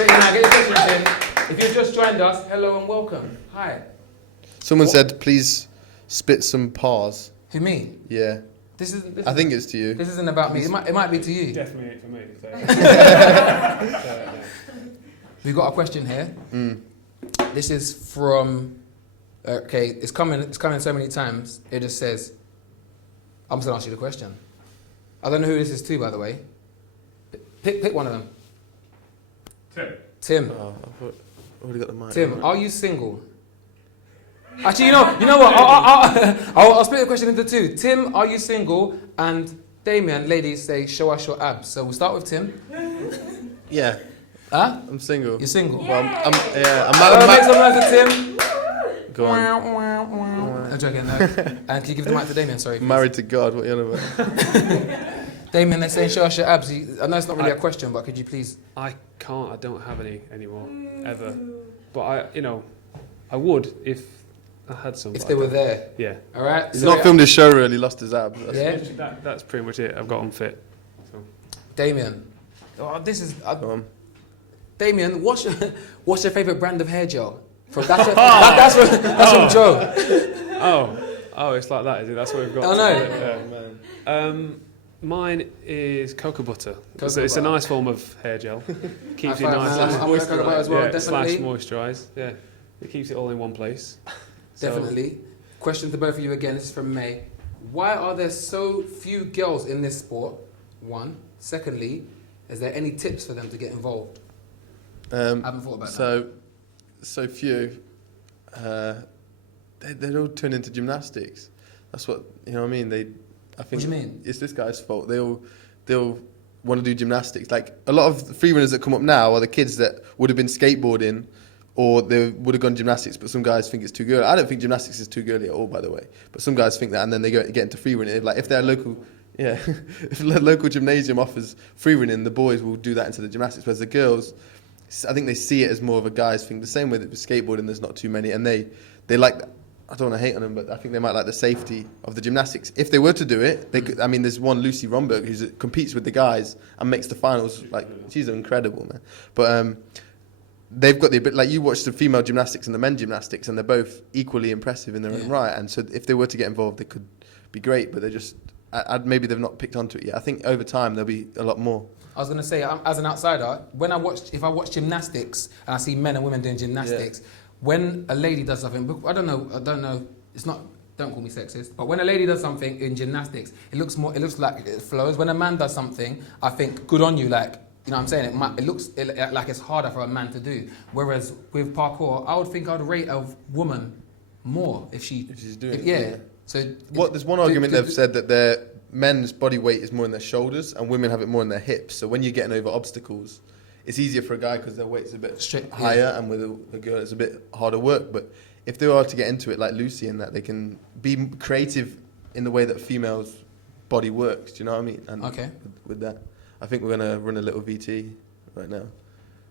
Now, get your questions in. If you've just joined us, hello and welcome. Hi. Someone said, please spit some pause. Who, me? Yeah. I think it's to you. This isn't about me. It might be to you. Definitely ain't for me. We've got a question here. This is from. Okay, it's coming so many times. It just says. I'm just gonna ask you the question. I don't know who this is to, by the way. Pick one of them. Tim. Oh, I've already got the mic. Tim, are you single? Actually, you know what? I'll split the question into two. Tim, are you single? And Damien, ladies, say, show us your abs. So we'll start with Tim. Yeah. Huh? I'm single. You're single? Well, I'm Make some noise to Tim. Go on. I'm joking, no. And can you give the mic to Damien? Sorry. Please. Married to God. What are you on about? Damien, they're saying, show us your abs. I know it's not really a question, but could you please? I can't. I don't have any anymore, ever. But I would if I had some. If they were there. Yeah. All right. He's not filmed his show reel. He lost his abs. Yeah. That's pretty much it. I've got unfit. So. Damien. Oh, this is. Go on. Damien, what's your favourite brand of hair gel? That's from Joe. Oh, it's like that, is it? That's what we've got. Oh no. Oh, man. Mine is cocoa butter. It's Butter. a nice form of hair gel. Keeps you High nice five, and I'm cocoa butter as well, yeah, slash definitely. moisturise. Yeah, it keeps it all in one place. So, Definitely. Question to both of you again. This is from May. Why are there so few girls in this sport? One. Secondly, is there any tips for them to get involved? I haven't thought about that. So few. They all turn into gymnastics. That's what I mean. I think What do you mean? It's this guy's fault. They'll want to do gymnastics. Like a lot of the free runners that come up now are the kids that would have been skateboarding, or they would have gone gymnastics. But some guys think it's too girly. I don't think gymnastics is too girly at all, by the way. But some guys think that, and then they get into free running. Like if they're local. Yeah, if a local gymnasium offers free running, the boys will do that into the gymnastics. Whereas the girls, I think they see it as more of a guy's thing. The same way that with skateboarding, there's not too many, and they like. I don't want to hate on them, but I think they might like the safety of the gymnastics. If they were to do it, they could. I mean, there's one Lucy Romberg who competes with the guys and makes the finals. Like she's incredible, man. But they've got the ability. Like you watch the female gymnastics and the men gymnastics, and they're both equally impressive in their own right. And so if they were to get involved, they could be great. But they're just. Maybe they've not picked onto it yet. I think over time there'll be a lot more. I was going to say, as an outsider, if I watch gymnastics and I see men and women doing gymnastics, when a lady does something, I don't know, it's not, don't call me sexist, but when a lady does something in gymnastics, it looks like it flows. When a man does something, I think, good on you, like, you know what I'm saying? It looks like it's harder for a man to do. Whereas with parkour, I would think I'd rate a woman more if she's doing it. So there's one argument they've said that their men's body weight is more in their shoulders and women have it more in their hips. So when you're getting over obstacles, it's easier for a guy because their weight's a bit higher, and with a girl it's a bit harder work. But if they are to get into it like Lucy and that, they can be creative in the way that females' body works. Do you know what I mean? And with that, I think we're gonna run a little VT right now.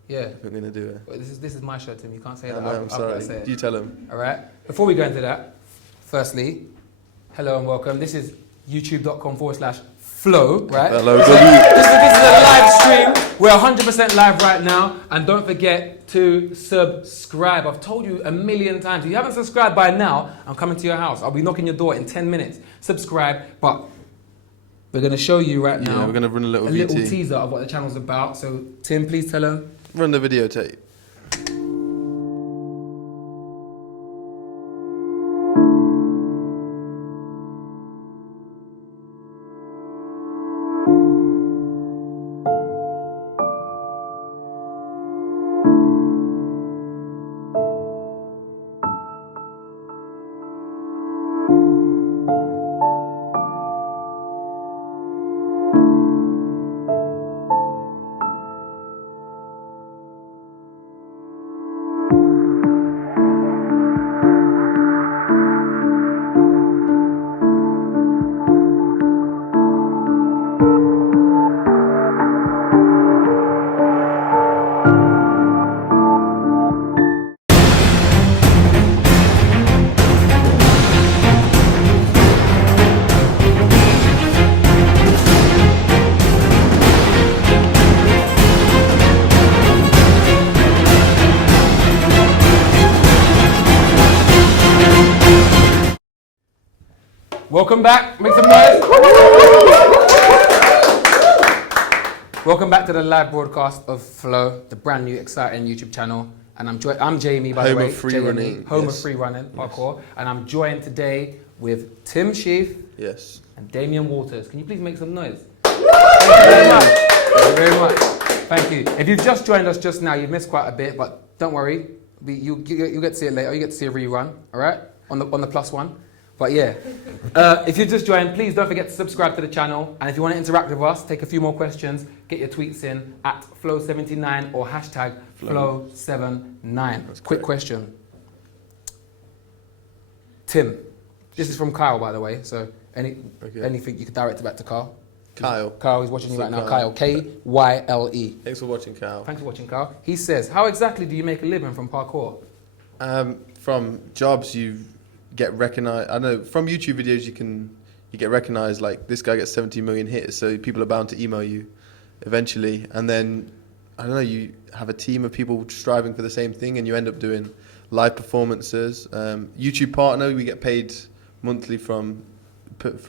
Yeah. I think we're gonna do it. Well, this is my show, Tim. You can't say that. I'm sorry. You tell him. All right. Before we go into that, firstly, hello and welcome. This is youtube.com/flow, right? Hello, this is a live stream. We're 100% live right now. And don't forget to subscribe. I've told you a million times. If you haven't subscribed by now, I'm coming to your house. I'll be knocking your door in 10 minutes. Subscribe. But we're going to show you right now. Yeah, we're going to run a little VT. Teaser of what the channel's about. So, Tim, please tell them. Run the videotape. Welcome back. Make some noise. Welcome back to the live broadcast of Flow, the brand new exciting YouTube channel. and I'm JME, by the Home way. of free JME, running. Home Yes. of free running, parkour. And I'm joined today with Tim Shieff Yes. and Damien Walters. Can you please make some noise? Thank you very much. Thank you very much. Thank you. If you've just joined us just now, you've missed quite a bit, but don't worry. You get to see it later. You get to see a rerun, all right? On the +1. But yeah, if you just joined, please don't forget to subscribe to the channel. And if you want to interact with us, take a few more questions, get your tweets in at Flow79 or hashtag Flow79. Quick question. Tim, this is from Kyle, by the way. So anything you could direct it back to Kyle. Kyle. Kyle is watching you right now. Kyle. Kyle, Kyle. Thanks for watching, Kyle. Thanks for watching, Kyle. He says, how exactly do you make a living from parkour? From jobs you get recognized. I know from YouTube videos you get recognized. Like this guy gets 70 million hits, so people are bound to email you eventually. And then I don't know, you have a team of people striving for the same thing, and you end up doing live performances. YouTube partner, we get paid monthly for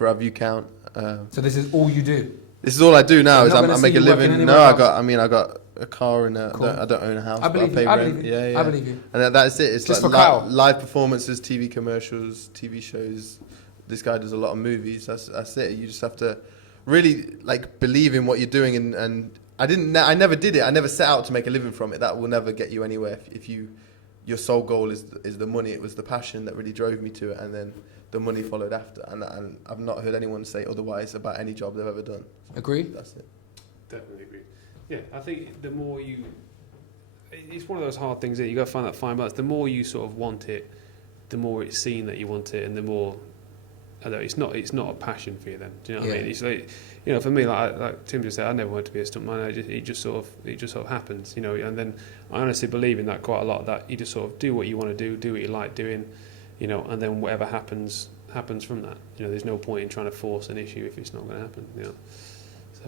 our view count. So this is all you do? This is all I do now. I'm is not I gonna make see a you working living. No, anywhere I got a car and Cool. I don't own a house. I believe but you. I I pay believe rent. you. Yeah. I believe you. And that's it. It's Just like for Kyle. live performances, TV commercials, TV shows. This guy does a lot of movies. That's it. You just have to really like believe in what you're doing. And I never did it. I never set out to make a living from it. That will never get you anywhere. If your sole goal is the money. It was the passion that really drove me to it, and then the money followed after. And I've not heard anyone say otherwise about any job they've ever done. Agree? That's it. Definitely agree. Yeah, I think the more it's one of those hard things that you got to find that fine balance. The more you sort of want it, the more it's seen that you want it, and the more, I don't know, it's not a passion for you then. Do you know what I mean? It's like, for me, like Tim just said, I never wanted to be a stuntman. It just sort of happens, and then I honestly believe in that quite a lot. That you just sort of do what you want to do what you like doing, and then whatever happens from that. There's no point in trying to force an issue if it's not going to happen. So.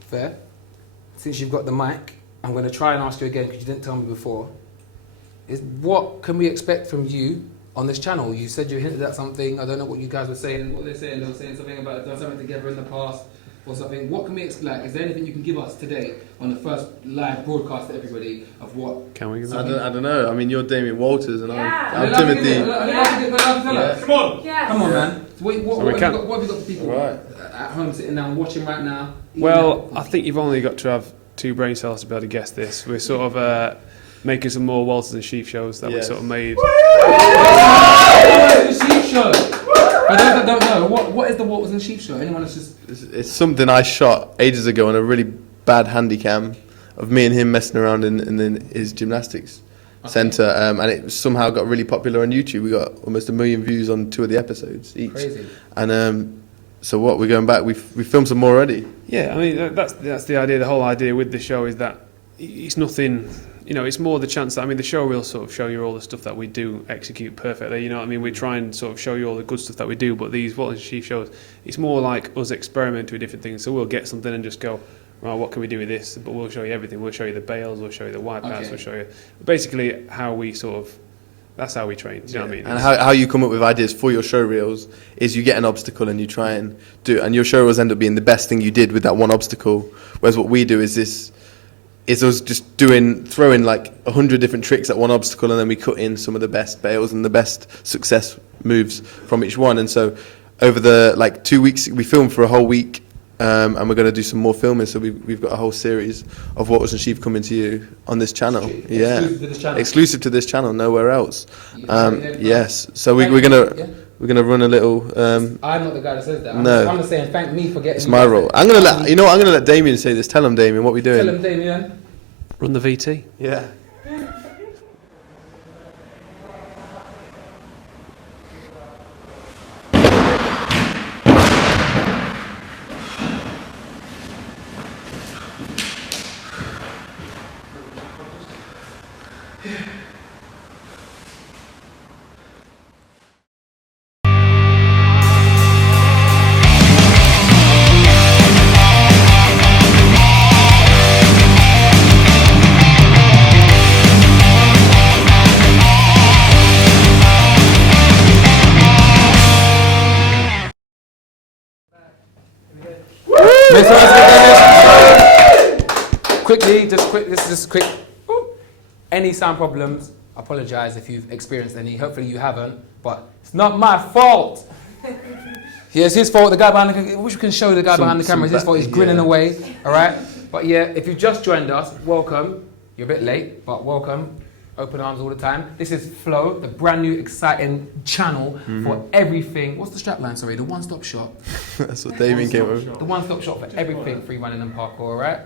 Fair. Since you've got the mic, I'm going to try and ask you again because you didn't tell me before. What can we expect from you on this channel? You said you hinted at something. I don't know what you guys were saying. What they're saying? They were saying something about done something together in the past or something. What can we expect? Is there anything you can give us today on the first live broadcast to everybody of what? Can we give I don't know. I mean, you're Damien Walters and I'm Allowed to Timothy. give it? Allowed to tell us? Come on. Yes. Come on, man. What have you got for people Right. at home sitting down watching right now? Well, I think you've only got to have 2 brain cells to be able to guess this. We're sort of making some more Walters and Shieff shows that we sort of made. The Shieff show. For those that don't know, what is the Walters and Shieff show? Anyone that's just... It's something I shot ages ago on a really bad handycam of me and him messing around in his gymnastics centre, and it somehow got really popular on YouTube. We got almost 1 million views on 2 of the episodes each. Crazy. And so what, we're going back, we filmed some more already. Yeah, I mean, that's the idea. The whole idea with the show is that it's nothing, it's more the chance that, the show will sort of show you all the stuff that we do execute perfectly, we try and sort of show you all the good stuff that we do, but these Walters and Shieff shows, it's more like us experimenting with different things. So we'll get something and just go, right, what can we do with this? But we'll show you everything. We'll show you the bails, we'll show you the wipeouts, we'll show you basically how we that's how we train. Do you know what I mean? And how you come up with ideas for your show reels is you get an obstacle and you try and do it, and your show reels end up being the best thing you did with that one obstacle. Whereas what we do is us just throwing like 100 different tricks at one obstacle, and then we cut in some of the best bails and the best success moves from each one. And so over the 2 weeks, we filmed for a whole week. And we're going to do some more filming, so we've got a whole series of Walters and Shieff coming to you on this channel. Exclusive to this channel. Exclusive to this channel, nowhere else. Yeah. Yes, so we're gonna run a little. I'm not the guy that says that. No. I'm just saying thank me for getting. It's my role. I'm gonna let Damien say this. Tell him, Damien, what we doing. Tell him, Damien. Run the VT. Yeah. Quickly, just quick. This is just quick. Any sound problems, apologise if you've experienced any. Hopefully you haven't, but it's not my fault. Yeah, it's his fault. The guy behind the, wish we can show the guy behind the camera. It's his fault. He's grinning away. All right. But yeah, if you just joined us, welcome. You're a bit late, but welcome. Open arms all the time. This is Flow, the brand new exciting channel for everything. What's the strapline? Sorry, the one-stop shop. That's what Damien came with. The one-stop shop for everything free running and parkour. All right.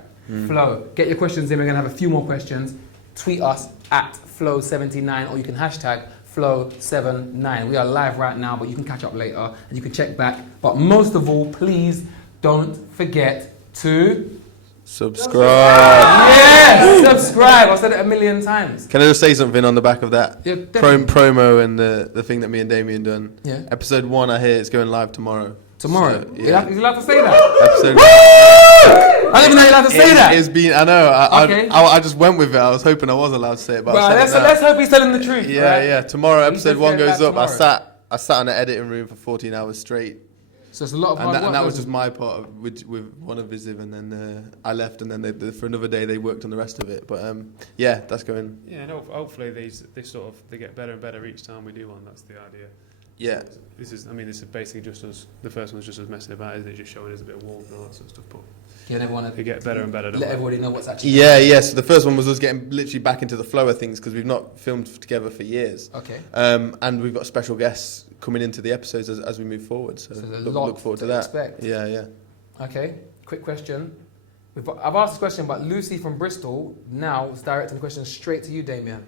Flow. Get your questions in. We're gonna have a few more questions. Tweet us at Flow79, or you can hashtag Flow79. We are live right now, but you can catch up later and you can check back. But most of all, please don't forget to Subscribe. yes, subscribe. I've said it a million times. Can I just say something on the back of that? Yeah, definitely. Promo and the thing that me and Damien done. Yeah. Episode 1, I hear it's going live tomorrow. Tomorrow. So, You're allowed to say that. Episode I don't even know you're allowed to say that. It's been. I know. Okay. I just went with it. I was hoping I was allowed to say it, but Well, I said it now. let's hope he's telling the truth. Yeah, right? yeah. Tomorrow, You episode said 1 get it goes back up. tomorrow. I sat in an editing room for 14 hours straight, So it's a lot of hard work. and that was just my part of, with one of Visiv, and then I left, and then for another day they worked on the rest of it. But yeah, that's going. Yeah, and hopefully they get better and better each time we do one. That's the idea. Yeah. This is basically just us. The first one's just us messing about, isn't it? Just showing us a bit of warmth and all that sort of stuff. But you never want they get better and better. let everybody know what's actually. Yeah. So the first one was us getting literally back into the flow of things because we've not filmed together for years. Okay. And we've got special guests coming into the episodes as we move forward. So there's a look forward to that. expect. Yeah. Okay. Quick question. I've asked this question, but Lucy from Bristol now is directing the question straight to you, Damien.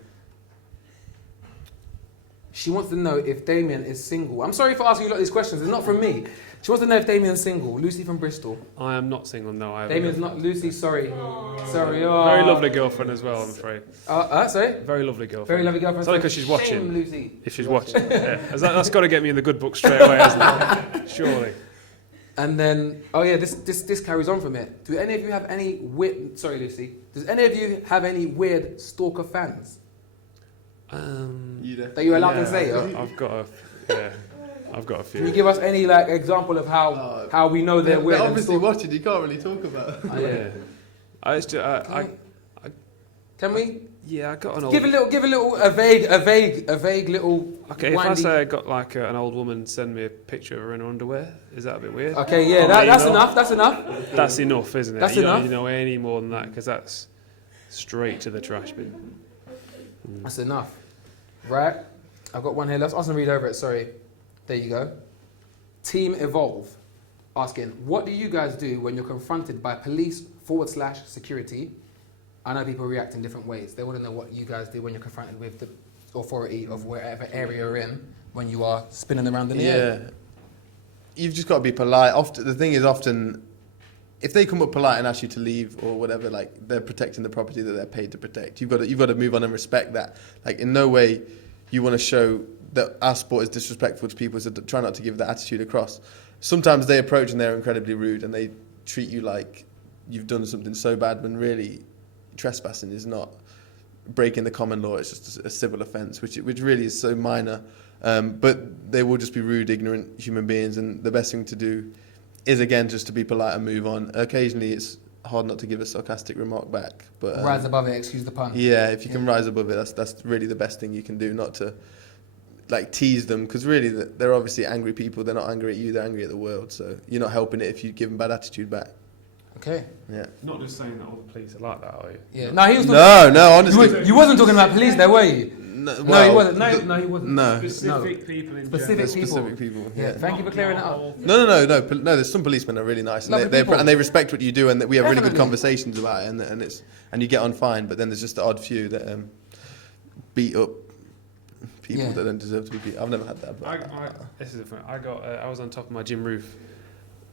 She wants to know if Damien is single. I'm sorry for asking you a lot of these questions. It's not from me. She wants to know if Damien's single. Lucy from Bristol. I am not single. No, I have. Damien's not. Lucy, sorry. Sorry. Oh. Very lovely girlfriend as well. I'm afraid. Sorry. Very lovely girlfriend. Very lovely girlfriend. It's only because she's watching. Shame, Lucy. If she's watching, yeah. That's got to get me in the good book straight away, hasn't it? Surely. And then, this carries on from it. Do any of you have any weird? Sorry, Lucy. Does any of you have any weird stalker fans that you're allowed to say? I've got a few. Can you give us any example of how we know they're weird? They're obviously watching. You can't really talk about it. Yeah. Can we? Yeah, I got an old. Give a vague little. Okay, if I windy- say I got an old woman send me a picture of her in her underwear, is that a bit weird? Okay, yeah, that's enough. That's enough. That's enough, isn't it? That's you enough. don't need to know any more than that because that's straight to the trash bin. That's enough. Right? I've got one here. Let's ask and read over it. Sorry. There you go. Team Evolve asking, what do you guys do when you're confronted by police/security? I know people react in different ways. They want to know what you guys do when you're confronted with the authority of wherever area you're in when you are spinning around in the air. Yeah. You've just got to be polite. Often, the thing is, if they come up polite and ask you to leave or whatever, they're protecting the property that they're paid to protect. You've got to move on and respect that. In no way you want to show that our sport is disrespectful to people, so try not to give that attitude across. Sometimes they approach and they're incredibly rude and they treat you like you've done something so bad when really trespassing is not breaking the common law. It's just a civil offence, which really is so minor. But they will just be rude, ignorant human beings, and the best thing to do is, again, just to be polite and move on. Occasionally, it's hard not to give a sarcastic remark back. But rise above it, excuse the pun. Yeah, if you can rise above it, that's really the best thing you can do, not to tease them, because really they're obviously angry people. They're not angry at you, they're angry at the world. So you're not helping it if you give them bad attitude back. Okay. Yeah. Not just saying that all the police are like that, are you? Yeah. No, he was talking, no, honestly. You wasn't talking about police there, were you? No, No, he wasn't. No, he wasn't. No. Specific people in general. Specific people. Yeah. Thank you for clearing that up. No. There's some policemen that are really nice, and they respect what you do, and we have really good conversations about it, and you get on fine. But then there's just the odd few that beat up people that don't deserve to be beat. I've never had that. But this is different. I was on top of my gym roof,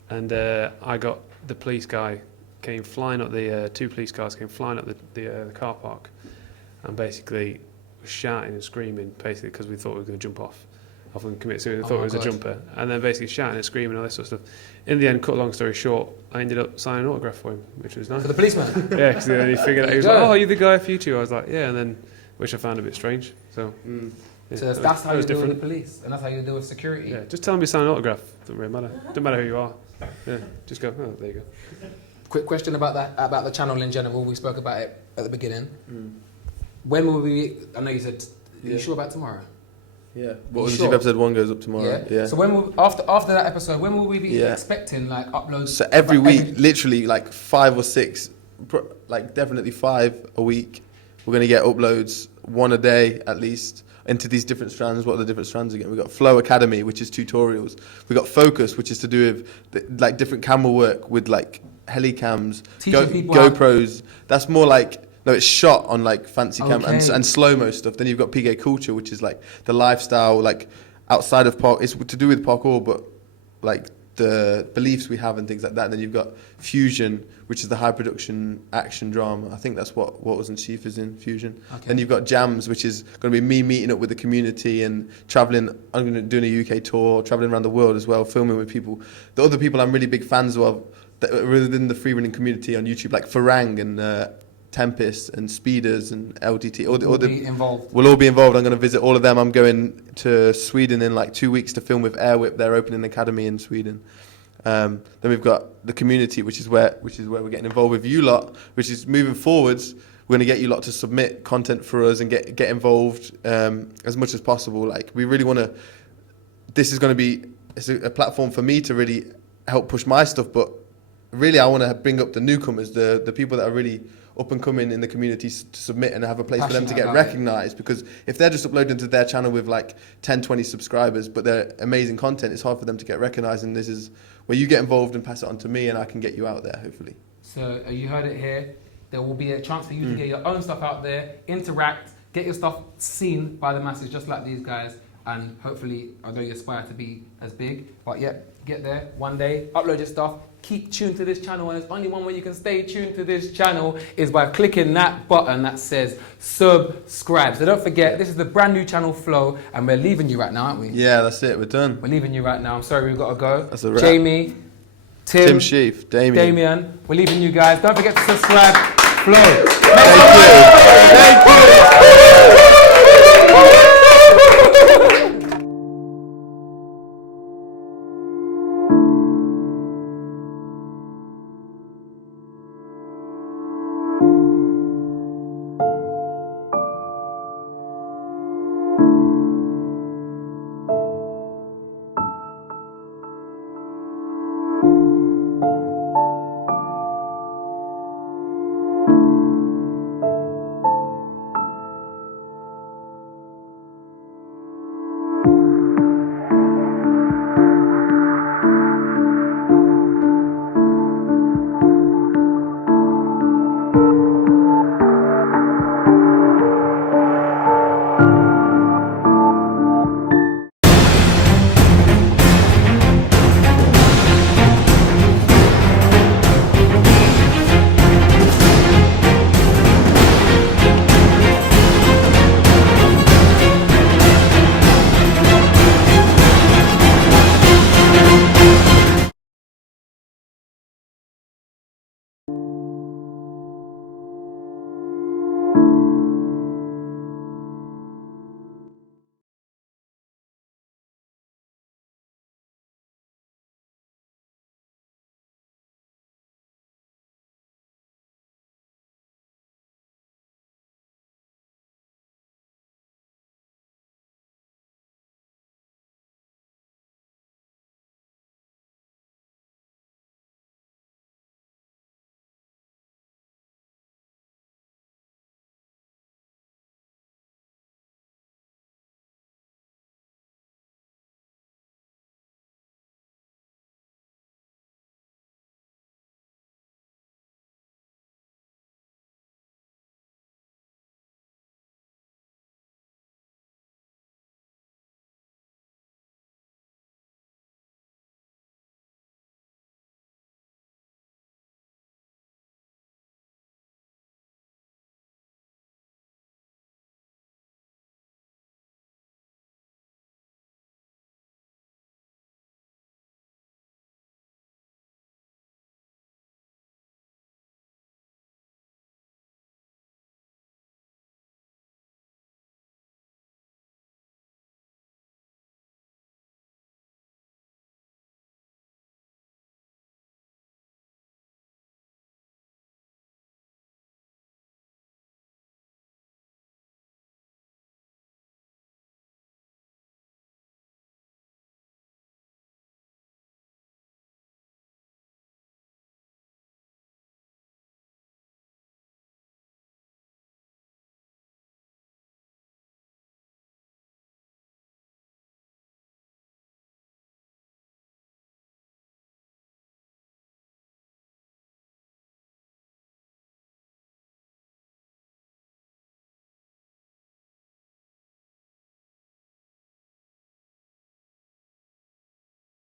and I got the police guy came flying up two police cars came flying up the car park, and basically was shouting and screaming, basically because we thought we were going to jump off and commit suicide. Thought it was a jumper, and then basically shouting and screaming and all this sort of stuff. In the end, cut a long story short, I ended up signing an autograph for him, which was nice. For the policeman? Yeah, because then he figured out, he was like, "Oh, you're the guy for YouTube." I was like, "Yeah," and then which I found a bit strange. So, yeah, so that's how you deal with the police, and that's how you deal with security. Yeah, just tell them you sign an autograph. Doesn't really matter. Doesn't matter who you are. Yeah, just go. Oh, there you go. Quick question about the channel in general. We spoke about it at the beginning. when will we? I know you said. Are you Yeah. sure about tomorrow? Yeah. You Well, sure? episode 1 goes up tomorrow. Yeah. So when will, after that episode, when will we be Yeah. expecting like uploads? So every Like, week, literally like 5 or 6, like definitely 5 a week. We're going to get uploads 1 a day at least into these different strands. What are the different strands again? We've got Flow Academy, which is tutorials. We've got Focus, which is to do with like different camera work with like helicams, Teaching people GoPros. That's more like, no, it's shot on like fancy cam Okay. and slow-mo stuff. Then you've got PK Culture, which is like the lifestyle, like outside of park. It's to do with parkour, but like the beliefs we have and things like that. And then you've got Fusion, which is the high production action drama. I think that's what was in Shieff is in Fusion. Okay. Then you've got Jams, which is going to be me meeting up with the community and traveling. I'm going to do a UK tour, traveling around the world as well, filming with people. The other people I'm really big fans of that are within the free running community on YouTube, like Farang and Tempest and Speeders and LDT. will be involved. We'll all be involved. I'm going to visit all of them. I'm going to Sweden in like 2 weeks to film with Airwhip. They're opening an academy in Sweden. Then we've got the community, which is where we're getting involved with you lot, which is moving forwards. We're going to get you lot to submit content for us and get involved as much as possible. Like we really want to. This is going to be a platform for me to really help push my stuff, but really I want to bring up the newcomers, the people that are really up and coming in the community to submit and have a place for them to get recognised. Because if they're just uploading to their channel with like 10, 20 subscribers, but they're amazing content, it's hard for them to get recognised. And this is where you get involved and pass it on to me, and I can get you out there, hopefully. So you heard it here. There will be a chance for you to get your own stuff out there, interact, get your stuff seen by the masses, just like these guys. And hopefully, although you aspire to be as big, but yeah, get there one day, upload your stuff, keep tuned to this channel, and there's only one way you can stay tuned to this channel is by clicking that button that says subscribe. So don't forget, this is the brand new channel Flow, and we're leaving you right now, aren't we? Yeah, that's it. We're done. We're leaving you right now. I'm sorry we've got to go. That's a wrap. JME, Tim Shieff, Damien. We're leaving you guys. Don't forget to subscribe. Flow. Thank you. Thank you.